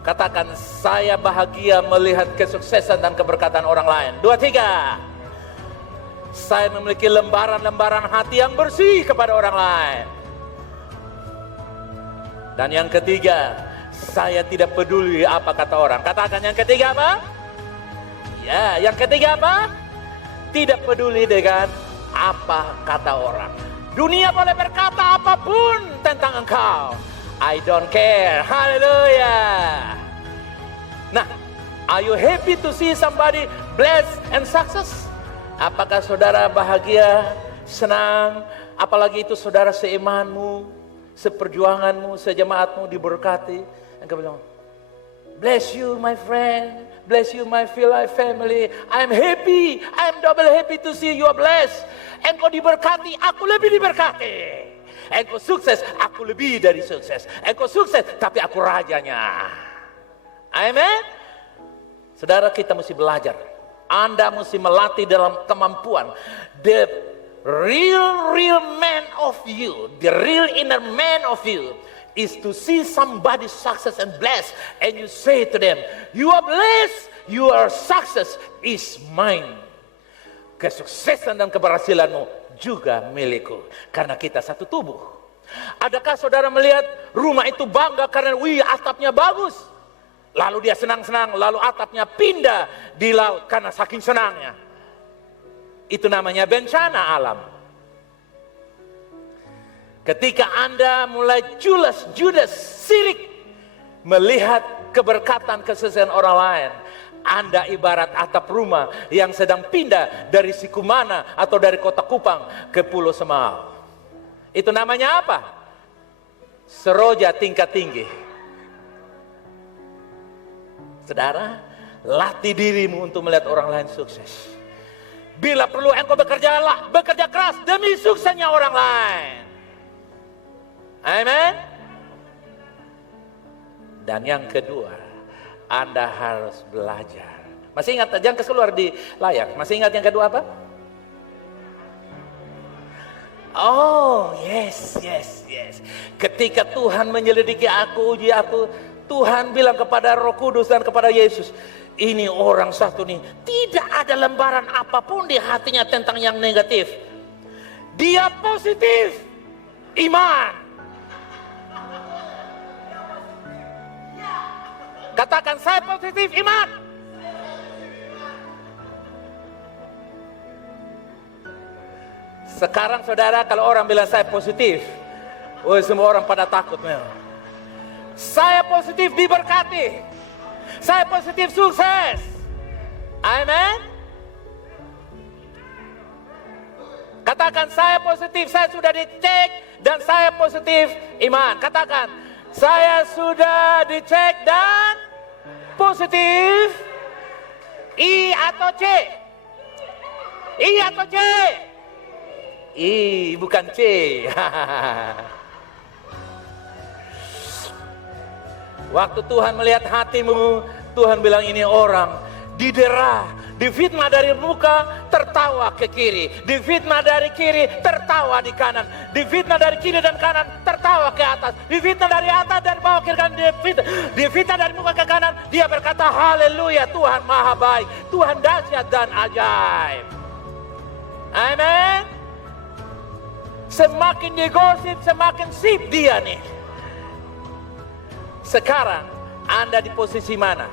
Katakan, saya bahagia melihat kesuksesan dan keberkatan orang lain. 2, 3. Saya memiliki lembaran-lembaran hati yang bersih kepada orang lain. Dan yang ketiga, saya tidak peduli apa kata orang. Katakan yang ketiga apa? Ya, yang ketiga apa? Tidak peduli dengan apa kata orang. Dunia boleh berkata apapun tentang engkau. I don't care. Hallelujah. Nah, are you happy to see somebody blessed and success? Apakah saudara bahagia, senang, apalagi itu saudara seimanmu, seperjuanganmu, sejemaatmu diberkati? Engkau bilang, bless you my friend, bless you my family. I'm happy, I'm double happy to see you are blessed. Engkau diberkati, aku lebih diberkati. Engkau sukses, aku lebih dari sukses. Engkau sukses, tapi aku rajanya. Amen. Saudara, kita mesti belajar. Anda mesti melatih dalam kemampuan. The real man of you, the real inner man of you is to see somebody success and blessed, and you say to them, you are blessed, your success is mine. Kesuksesan dan keberhasilanmu juga milikku, karena kita satu tubuh. Adakah saudara melihat rumah itu bangga karena atapnya bagus, lalu dia senang-senang, lalu atapnya pindah di laut karena saking senangnya? Itu namanya bencana alam. Ketika Anda mulai judes, sirik melihat keberkatan kesuksesan orang lain, Anda ibarat atap rumah yang sedang pindah dari Sikumana atau dari Kota Kupang ke Pulau Semau. Itu namanya apa? Seroja tingkat tinggi. Saudara, latih dirimu untuk melihat orang lain sukses. Bila perlu engkau bekerja keras demi suksesnya orang lain. Amin. Dan yang kedua, Anda harus belajar. Masih ingat, jangan keluar di layar. Masih ingat yang kedua apa? Oh, yes. Ketika Tuhan menyelidiki aku, uji aku, Tuhan bilang kepada Roh Kudus dan kepada Yesus, ini orang satu nih, tidak ada lembaran apapun di hatinya tentang yang negatif. Dia positif iman. Katakan, saya positif iman. Sekarang saudara, kalau orang bilang saya positif, semua orang pada takut. Saya positif diberkati. Saya positif sukses. Amin. Katakan, saya positif, saya sudah dicek dan saya positif iman. Katakan, saya sudah dicek dan positif. I atau C? I atau C? I, bukan C. Waktu Tuhan melihat hatimu, Tuhan bilang ini orang didera, difitnah dari muka, tertawa ke kiri, difitnah dari kiri, tertawa di kanan, difitnah dari kiri dan kanan, tertawa ke atas, difitnah dari atas dan bawah kiri kanan, difitnah dari muka ke kanan, dia berkata haleluya, Tuhan maha baik, Tuhan dahsyat dan ajaib. Amin. Semakin digosip, semakin sip dia nih. Sekarang Anda di posisi mana?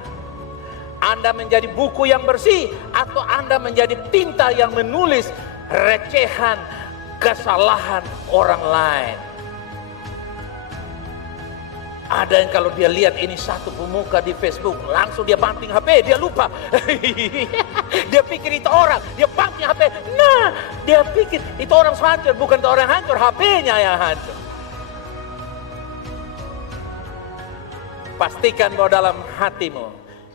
Anda menjadi buku yang bersih atau Anda menjadi tinta yang menulis recehan, kesalahan orang lain? Ada yang kalau dia lihat ini satu pemuka di Facebook, langsung dia banting HP, dia lupa. Dia pikir itu orang, dia banting HP. Nah, dia pikir itu orang hancur, bukan itu orang hancur, HP-nya yang hancur. Pastikan bahwa dalam hatimu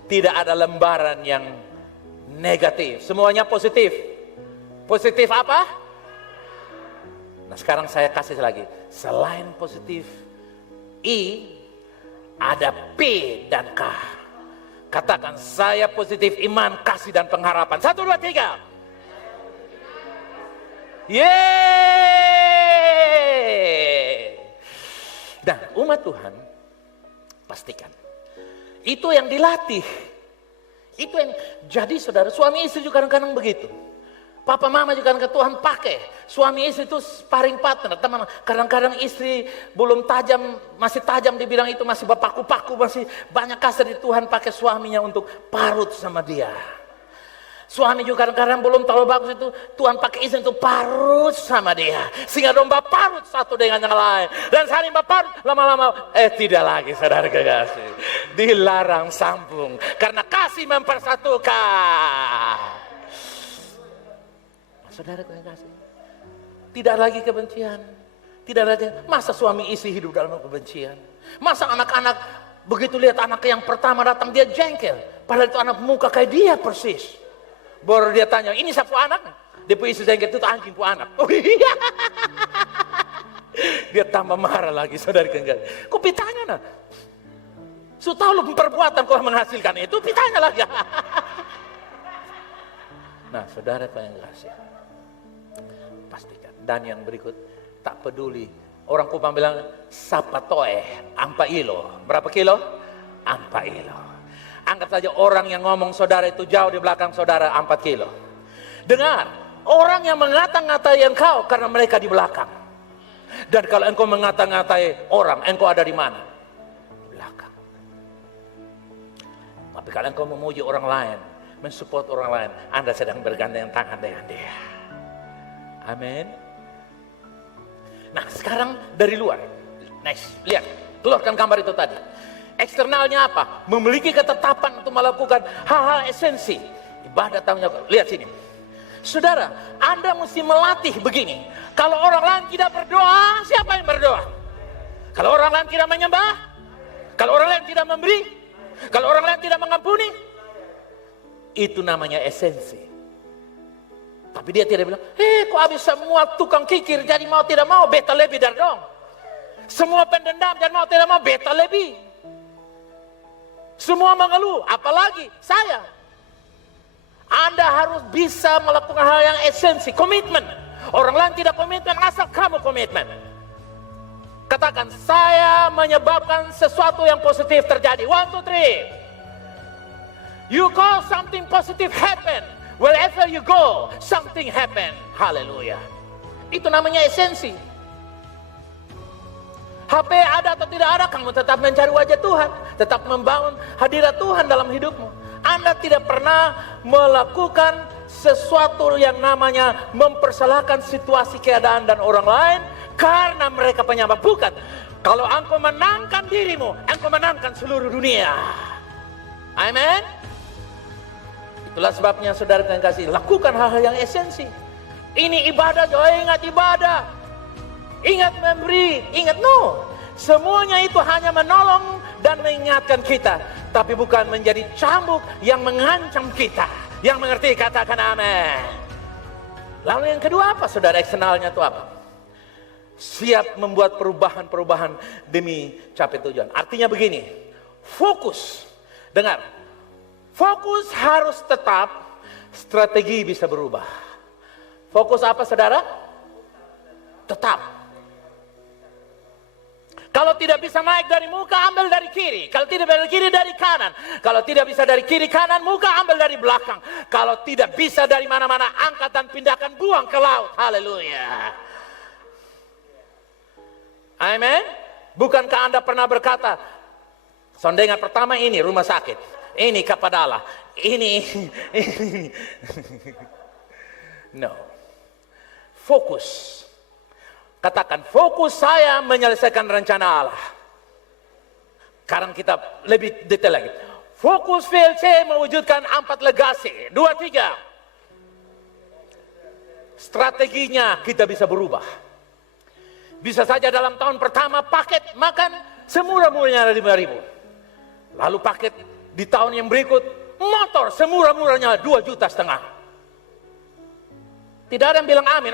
tidak ada lembaran yang negatif. Semuanya positif. Positif apa? Nah, sekarang saya kasih lagi. Selain positif I, ada P dan K. Katakan, saya positif iman, kasih dan pengharapan. 1, 2, 3. Yeay. Dan umat Tuhan, pastikan itu yang dilatih. Itu yang jadi saudara, suami istri juga kadang-kadang begitu. Papa mama juga kadang Tuhan pakai suami istri itu sparring partner, teman. Kadang-kadang istri belum tajam, masih tajam di bidang itu, masih berpaku-paku, masih banyak kasar, di Tuhan pakai suaminya untuk parut sama dia. Suami juga kadang-kadang belum terlalu bagus, itu Tuhan pakai istri untuk parut sama dia, sehingga domba parut satu dengan yang lain, dan saling berparut lama-lama tidak lagi, saudara kekasih, dilarang sambung karena kasih mempersatukan. Saudara kekasih, tidak lagi kebencian, tidak lagi. Masa suami istri hidup dalam kebencian? Masa anak-anak begitu lihat anak yang pertama datang dia jengkel, padahal itu anak muka kayak dia persis. Baru dia tanya, ini siapa anak? Dia punya istri jengkel, itu anjing pu anak. Oh iya. Dia tambah marah lagi, saudara kekasih. Kok pitanya nah? So tahu lu perbuatan kau menghasilkan itu, pitanya lagi. Nah, saudara kekasih, pastikan. Dan yang berikut, tak peduli. Orang Kupang bilang, sapatoe, ampa ilo. Berapa kilo? Ampa ilo. Anggap saja orang yang ngomong saudara itu jauh di belakang saudara 4 kilo. Dengar, orang yang mengata-ngatai engkau karena mereka di belakang. Dan kalau engkau mengata-ngatai orang, engkau ada di mana? Di belakang. Tapi kalau engkau memuji orang lain, mensupport orang lain, Anda sedang bergandengan tangan dengan dia. Amin. Nah, sekarang dari luar. Nice, lihat, keluarkan gambar itu tadi. Eksternalnya apa? Memiliki ketetapan untuk melakukan hal-hal esensi ibadat tanggung jawab. Lihat sini, saudara, Anda mesti melatih begini. Kalau orang lain tidak berdoa, siapa yang berdoa? Kalau orang lain tidak menyembah, kalau orang lain tidak memberi, Kalau orang lain tidak mengampuni, itu namanya esensi. Tapi dia tidak bilang, kok habis semua tukang kikir jadi mau tidak mau beta lebih dari dong. Semua pendendam jadi mau tidak mau beta lebih. Semua mengeluh, apalagi saya. Anda harus bisa melakukan hal yang esensi, komitmen. Orang lain tidak komitmen, asal kamu komitmen. Katakan, saya menyebabkan sesuatu yang positif terjadi. 1, 2, 3. You call something positive happen. Wherever you go, something happen. Haleluya. Itu namanya esensi. HP ada atau tidak ada, kamu tetap mencari wajah Tuhan. Tetap membangun hadirat Tuhan dalam hidupmu. Anda tidak pernah melakukan sesuatu yang namanya mempersalahkan situasi keadaan dan orang lain karena mereka penyebab. Bukan. Kalau engkau menangkan dirimu, engkau menangkan seluruh dunia. Amin. Itulah sebabnya saudara yang kasih, lakukan hal-hal yang esensi. Ini ibadah, ingat ibadah. Ingat memberi, ingat semuanya itu hanya menolong dan mengingatkan kita. Tapi bukan menjadi cambuk yang mengancam kita. Yang mengerti katakan amin. Lalu yang kedua apa saudara, eksternalnya itu apa? Siap membuat perubahan-perubahan demi capai tujuan. Artinya begini, fokus. Dengar, fokus harus tetap, strategi bisa berubah. Fokus apa saudara? Tetap. Kalau tidak bisa naik dari muka, ambil dari kiri. Kalau tidak dari kiri, dari kanan. Kalau tidak bisa dari kiri kanan, muka ambil dari belakang. Kalau tidak bisa dari mana-mana, angkat dan pindahkan, buang ke laut. Haleluya. Amin. Bukankah Anda pernah berkata, sondengan pertama ini rumah sakit, ini Kapadala, ini. No. Fokus. Katakan, fokus saya menyelesaikan rencana Allah. Sekarang kita lebih detail lagi. Fokus VLC mewujudkan 4 legasi. 2, 3. Strateginya kita bisa berubah. Bisa saja dalam tahun pertama paket makan semurah-murahnya 5.000. Lalu paket di tahun yang berikut motor semurah-murahnya 2,5 juta. Tidak ada yang bilang amin.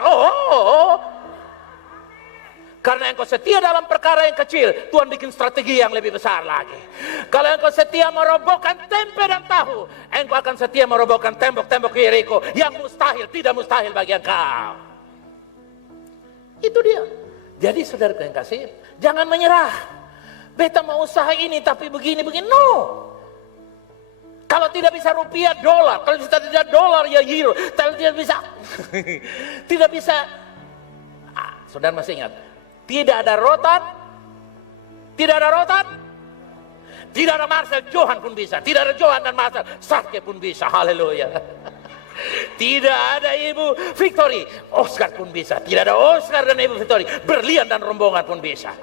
Karena engkau setia dalam perkara yang kecil, Tuhan bikin strategi yang lebih besar lagi. Kalau engkau setia merobohkan tempe dan tahu, engkau akan setia merobohkan tembok-tembok Yeriko yang mustahil, tidak mustahil bagi engkau. Itu dia. Jadi saudara yang kasih, jangan menyerah. Beta mau usaha ini tapi begini-begini. No. Kalau tidak bisa rupiah, dolar. Kalau tidak dolar, ya euro. Kalau tidak bisa, tidak bisa. Saudara masih ingat? Tidak ada rotan, tidak ada rotan, tidak ada Marcel, Johan pun bisa. Tidak ada Johan dan Marcel, Sarke pun bisa. Haleluya. Tidak ada Ibu Victory, Oscar pun bisa. Tidak ada Oscar dan Ibu Victory, Berlian dan rombongan pun bisa.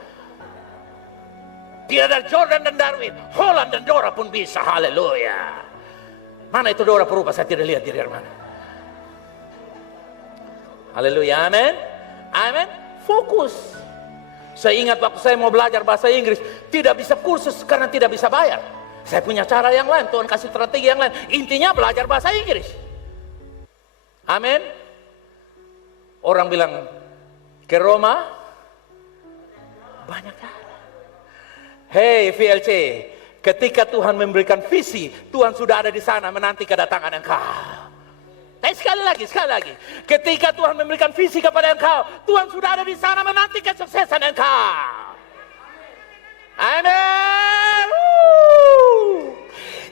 Tidak ada Jordan dan Darwin, Holland dan Dora pun bisa. Haleluya. Mana itu Dora perupa, saya tidak lihat dari mana. Haleluya, amin. Amin. Fokus. Saya ingat waktu saya mau belajar bahasa Inggris, tidak bisa kursus karena tidak bisa bayar. Saya punya cara yang lain, Tuhan kasih strategi yang lain. Intinya belajar bahasa Inggris. Amin. Orang bilang, ke Roma, banyak cara. Hei VLC, ketika Tuhan memberikan visi, Tuhan sudah ada di sana menanti kedatangan engkau. Sekali lagi. Ketika Tuhan memberikan visi kepada engkau, Tuhan sudah ada di sana menanti kesuksesan engkau. Amin.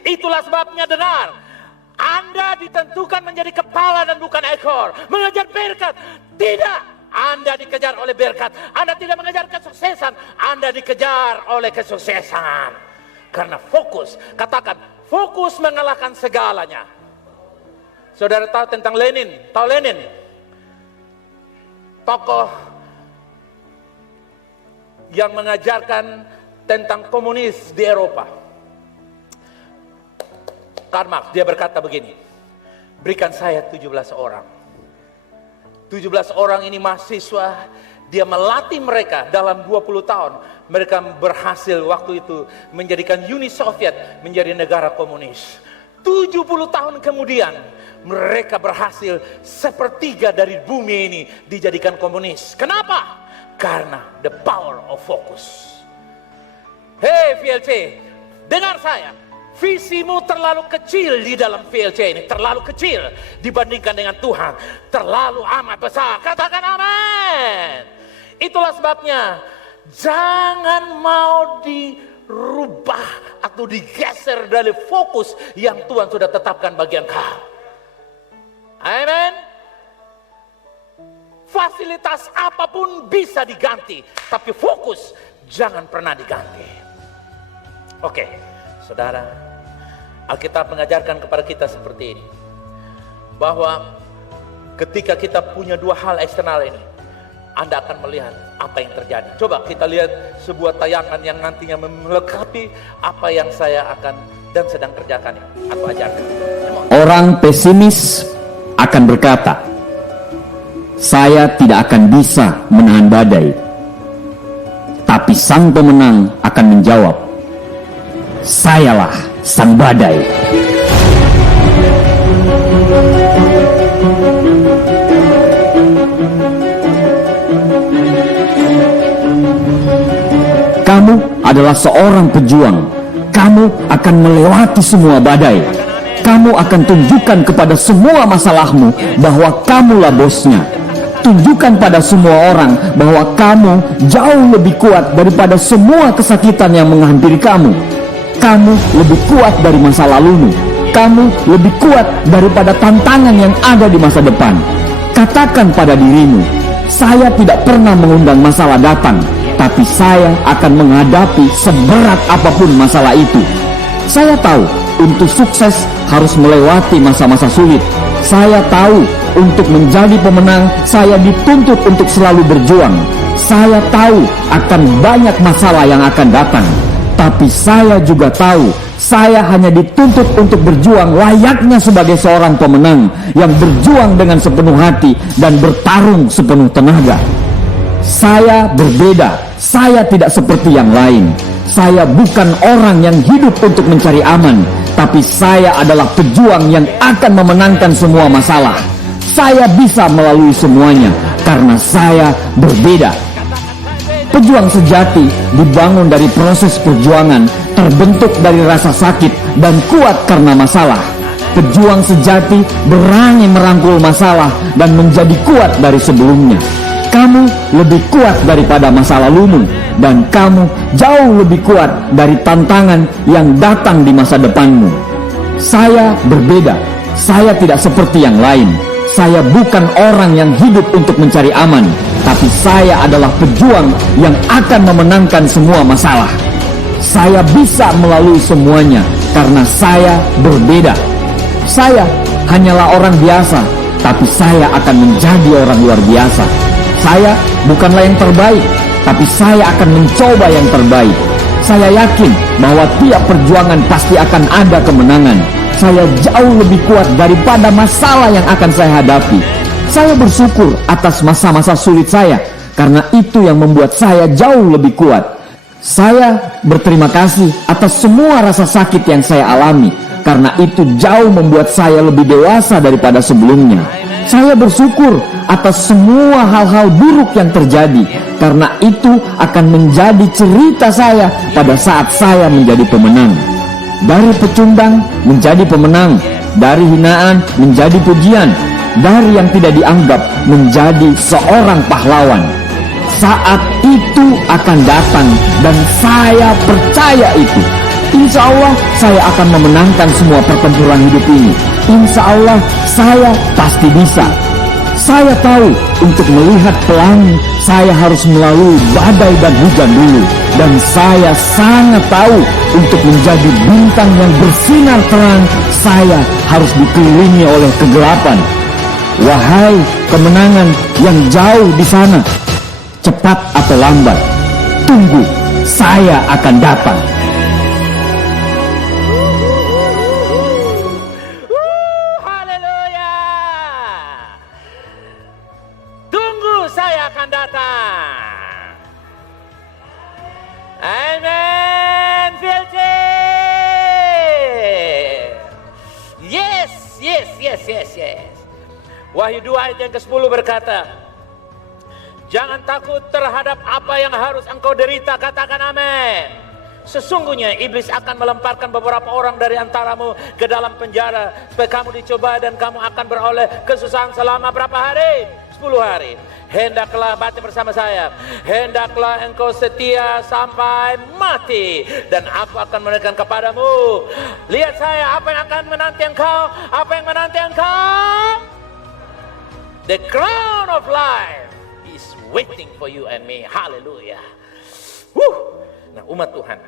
Itulah sebabnya dengar, Anda ditentukan menjadi kepala dan bukan ekor. Mengejar berkat. Tidak. Anda dikejar oleh berkat. Anda tidak mengejar kesuksesan. Anda dikejar oleh kesuksesan. Karena fokus. Katakan, fokus mengalahkan segalanya. Saudara tahu tentang Lenin? Tahu Lenin? Tokoh yang mengajarkan tentang komunis di Eropa. Karl Marx, dia berkata begini, berikan saya 17 orang. 17 orang ini mahasiswa Dia melatih mereka dalam 20 tahun. Mereka berhasil waktu itu menjadikan Uni Soviet menjadi negara komunis. 70 tahun kemudian mereka berhasil sepertiga dari bumi ini dijadikan komunis. Kenapa? Karena the power of focus. Hei VLC, dengar saya. Visimu terlalu kecil di dalam VLC ini. Terlalu kecil dibandingkan dengan Tuhan. Terlalu amat besar. Katakan amin. Itulah sebabnya jangan mau dirubah atau digeser dari fokus yang Tuhan sudah tetapkan bagi engkau. Amin. Fasilitas apapun bisa diganti, tapi fokus jangan pernah diganti. Oke, saudara, Alkitab mengajarkan kepada kita seperti ini, bahwa ketika kita punya dua hal eksternal ini, Anda akan melihat apa yang terjadi. Coba kita lihat sebuah tayangan yang nantinya melengkapi apa yang saya akan dan sedang kerjakan atau ajarkan. Orang pesimis akan berkata, saya tidak akan bisa menahan badai. Tapi sang pemenang akan menjawab, sayalah sang badai. Kamu adalah seorang pejuang. Kamu akan melewati semua badai. Kamu akan tunjukkan kepada semua masalahmu bahwa kamulah bosnya. Tunjukkan pada semua orang bahwa kamu jauh lebih kuat daripada semua kesakitan yang menghampiri kamu. Kamu lebih kuat dari masa lalumu. Kamu lebih kuat daripada tantangan yang ada di masa depan. Katakan pada dirimu, saya tidak pernah mengundang masalah datang, tapi saya akan menghadapi seberat apapun masalah itu. Saya tahu untuk sukses harus melewati masa-masa sulit. Saya tahu untuk menjadi pemenang saya dituntut untuk selalu berjuang. Saya tahu akan banyak masalah yang akan datang, tapi saya juga tahu saya hanya dituntut untuk berjuang layaknya sebagai seorang pemenang yang berjuang dengan sepenuh hati dan bertarung sepenuh tenaga. Saya berbeda. Saya tidak seperti yang lain. Saya bukan orang yang hidup untuk mencari aman, tapi saya adalah pejuang yang akan memenangkan semua masalah. Saya bisa melalui semuanya karena saya berbeda. Pejuang sejati dibangun dari proses perjuangan, terbentuk dari rasa sakit dan kuat karena masalah. Pejuang sejati berani merangkul masalah dan menjadi kuat dari sebelumnya. Kamu lebih kuat daripada masa lalumu, dan kamu jauh lebih kuat dari tantangan yang datang di masa depanmu. Saya berbeda. Saya tidak seperti yang lain. Saya bukan orang yang hidup untuk mencari aman, tapi saya adalah pejuang yang akan memenangkan semua masalah. Saya bisa melalui semuanya karena saya berbeda. Saya hanyalah orang biasa, tapi saya akan menjadi orang luar biasa. Saya bukanlah yang terbaik, tapi saya akan mencoba yang terbaik. Saya yakin bahwa tiap perjuangan pasti akan ada kemenangan. Saya jauh lebih kuat daripada masalah yang akan saya hadapi. Saya bersyukur atas masa-masa sulit saya, karena itu yang membuat saya jauh lebih kuat. Saya berterima kasih atas semua rasa sakit yang saya alami, karena itu jauh membuat saya lebih dewasa daripada sebelumnya. Saya bersyukur atas semua hal-hal buruk yang terjadi, karena itu akan menjadi cerita saya pada saat saya menjadi pemenang. Dari pecundang menjadi pemenang, dari hinaan menjadi pujian, dari yang tidak dianggap menjadi seorang pahlawan. Saat itu akan datang dan saya percaya itu. Insya Allah saya akan memenangkan semua pertempuran hidup ini. Insya Allah saya pasti bisa. Saya tahu untuk melihat pelangi saya harus melalui badai dan hujan dulu. Dan saya sangat tahu untuk menjadi bintang yang bersinar terang saya harus dikelilingi oleh kegelapan. Wahai kemenangan yang jauh di sana, cepat atau lambat, tunggu, saya akan datang. Haleluya. Tunggu, saya akan datang. yes. Wahyu 2 ayat yang ke-10 berkata, jangan takut terhadap apa yang harus engkau derita, katakan amin. Sesungguhnya iblis akan melemparkan beberapa orang dari antaramu ke dalam penjara supaya kamu dicoba dan kamu akan beroleh kesusahan selama berapa hari? 10 hari. Hendaklah, baca bersama saya, hendaklah engkau setia sampai mati dan aku akan memberikan kepadamu. Lihat saya, apa yang akan menanti engkau? Apa yang menanti engkau? The crown of life is waiting for you and me. Haleluya. Nah, umat Tuhan,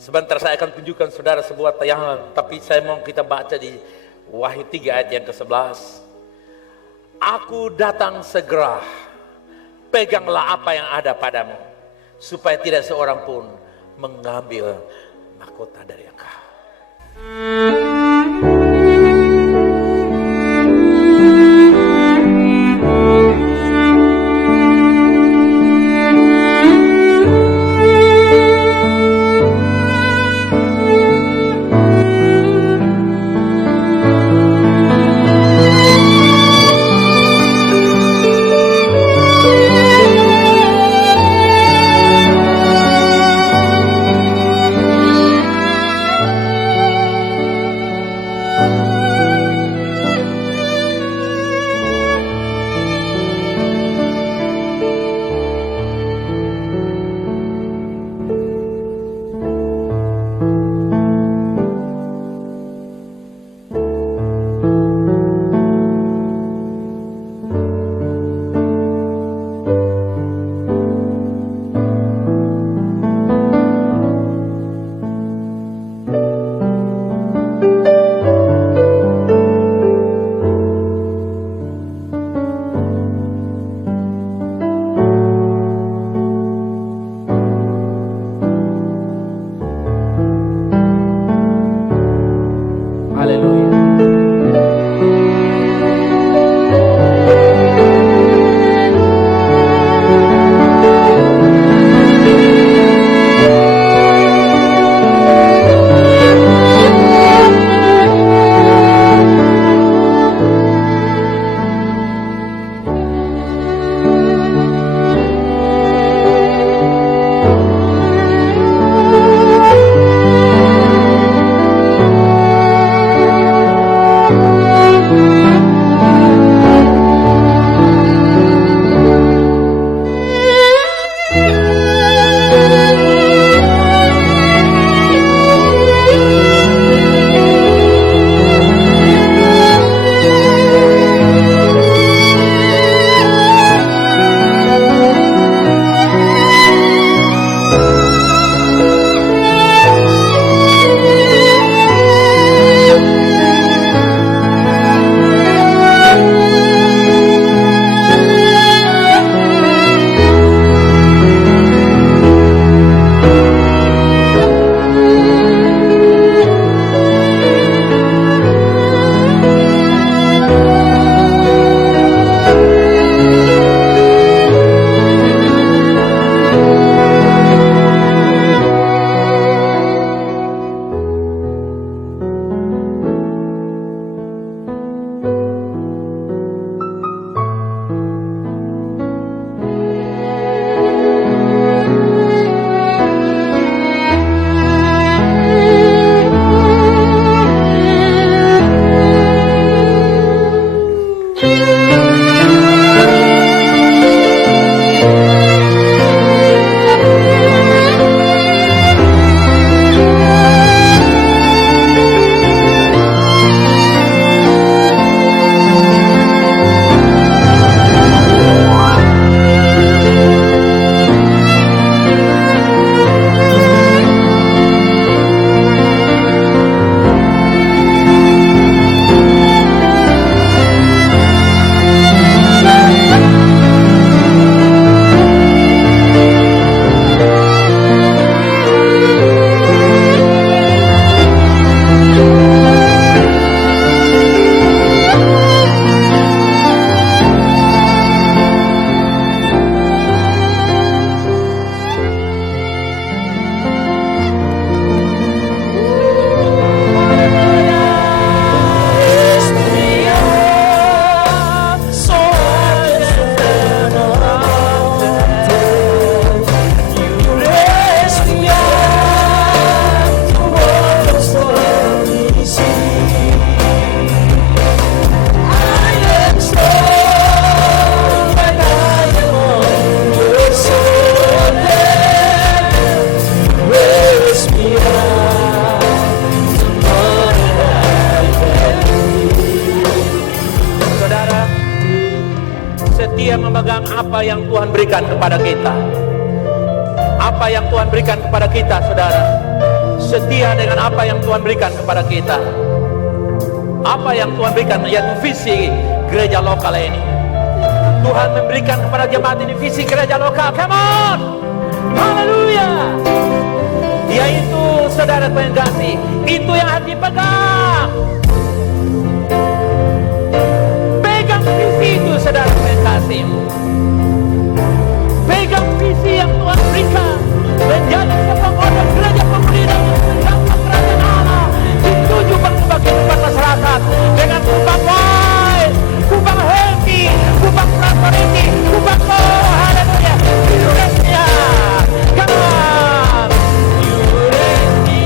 sebentar saya akan tunjukkan saudara sebuah tayangan, tapi saya mau kita baca di Wahyu 3 ayat yang ke-11. Aku datang segera, peganglah apa yang ada padamu, supaya tidak seorang pun mengambil mahkota dari engkau. Dia memegang apa yang Tuhan berikan kepada kita. Apa yang Tuhan berikan kepada kita, saudara. Setia dengan apa yang Tuhan berikan kepada kita. Apa yang Tuhan berikan, yaitu visi gereja lokal ini. Tuhan memberikan kepada jemaat ini visi gereja lokal. Come on, haleluya. Yaitu, saudara yang kasih, itu yang harus dipegang. Pegang visi itu, saudara yang kasih. Pegang visi yang Tuhan berikan. Menjadi sebuah organ gereja pemerintah yang menjaga kerajaan Allah. Dituju mengubah kehidupan masyarakat dengan kubah voice, kubah healthy, kubah prosperity, kubah haleluya. Yuresnya, come on. Yuresnya,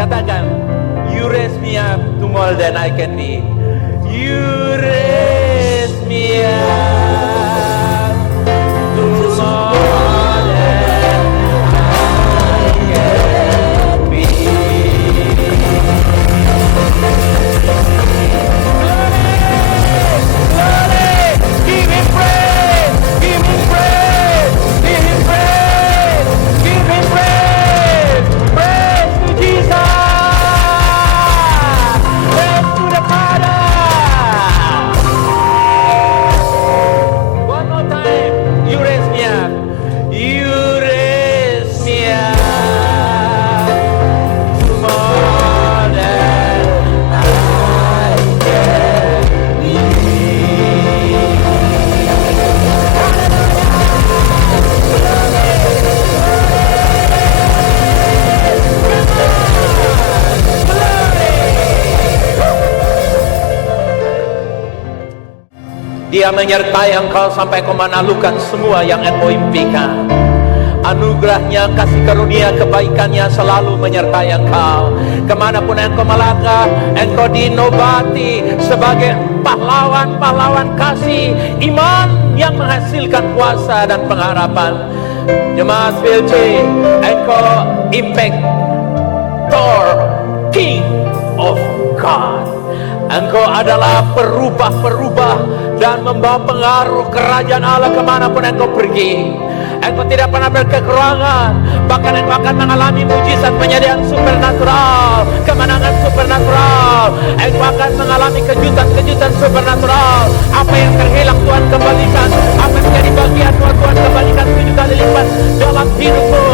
katakan, you raise me up to more than I can be. You raise me up to more than I can be. Glory, give him praise, give him praise, give him praise, give him praise. Praise to Jesus. Praise to the Father. One more time. You raise me up. You raise me up to more than I can be. Dia menyertai engkau sampai kau menaklukkan semua yang engkau impikan. Anugerahnya, kasih karunia, kebaikannya selalu menyertai engkau. Kemanapun engkau melangkah, engkau dinobati sebagai pahlawan-pahlawan kasih, iman yang menghasilkan kuasa dan pengharapan. Jemaat PLC, engkau impactor, King of God. Engkau adalah perubah-perubah dan membawa pengaruh kerajaan Allah kemanapun engkau pergi. Engkau tidak pernah berkekurangan. Bahkan engkau akan mengalami mujizat penyediaan supernatural, kemenangan supernatural. Engkau akan mengalami kejutan-kejutan supernatural. Apa yang terhilang Tuhan kembalikan. Apa yang menjadi bagian Tuhan kembalikan 7 kali lipat dalam hidupmu.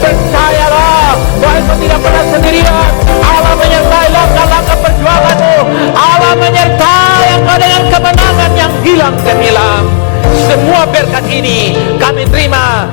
Percayalah bahwa engkau tidak pernah sendirian. Allah menyertai langkah-langkah perjuanganmu. Allah menyertai engkau dengan kemenangan yang hilang gemilang. Semua berkat ini kami terima